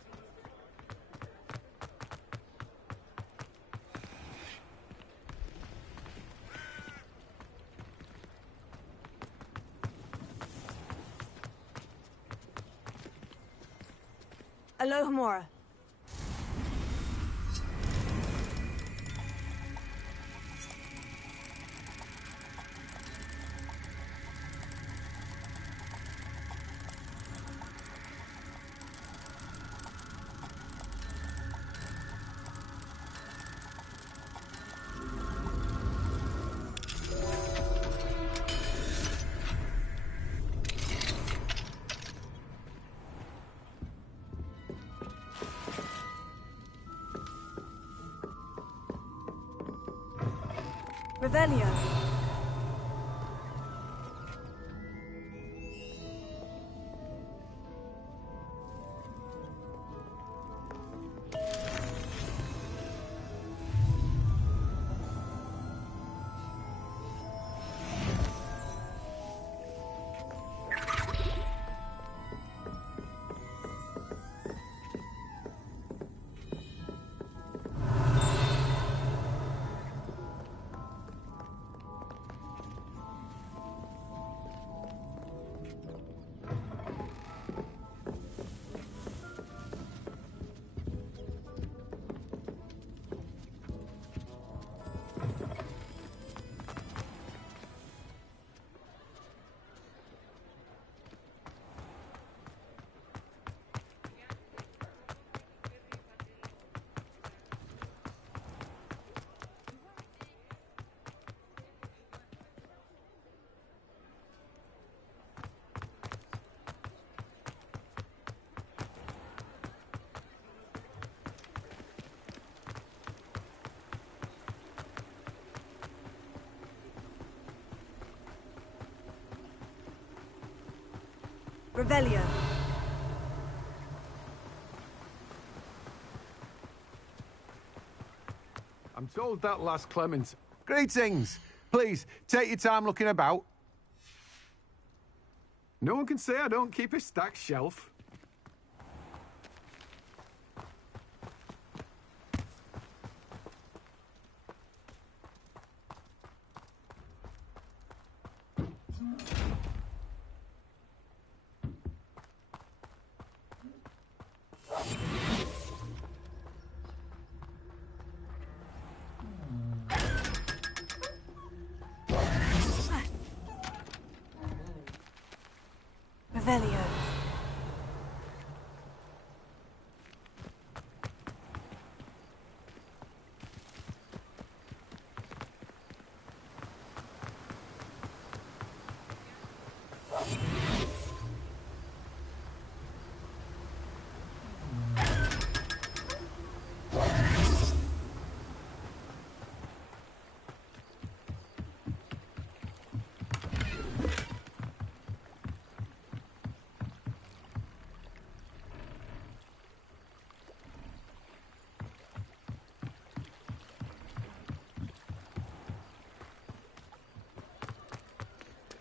Alohomora. Revelio. Revelio. I'm told that last Clement. Greetings! Please, take your time looking about. No one can say I don't keep a stacked shelf. Revelio.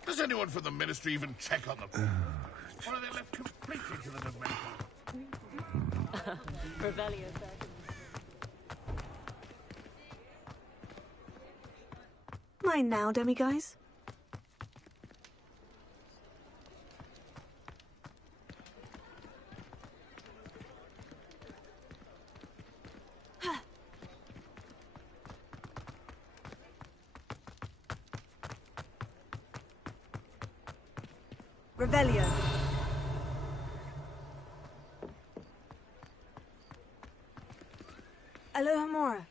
Does anyone from the Ministry even check on them? Or are they left completely to the dementor? Revelio. Mine now, demiguise. Revelio. Alohomora.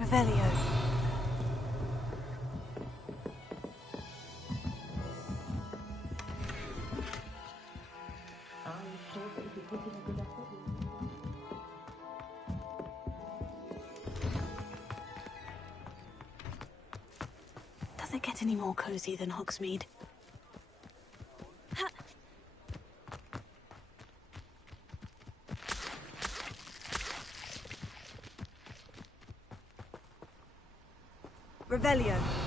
Revelio. Does it get any more cozy than Hogsmeade? Ha! Revelio.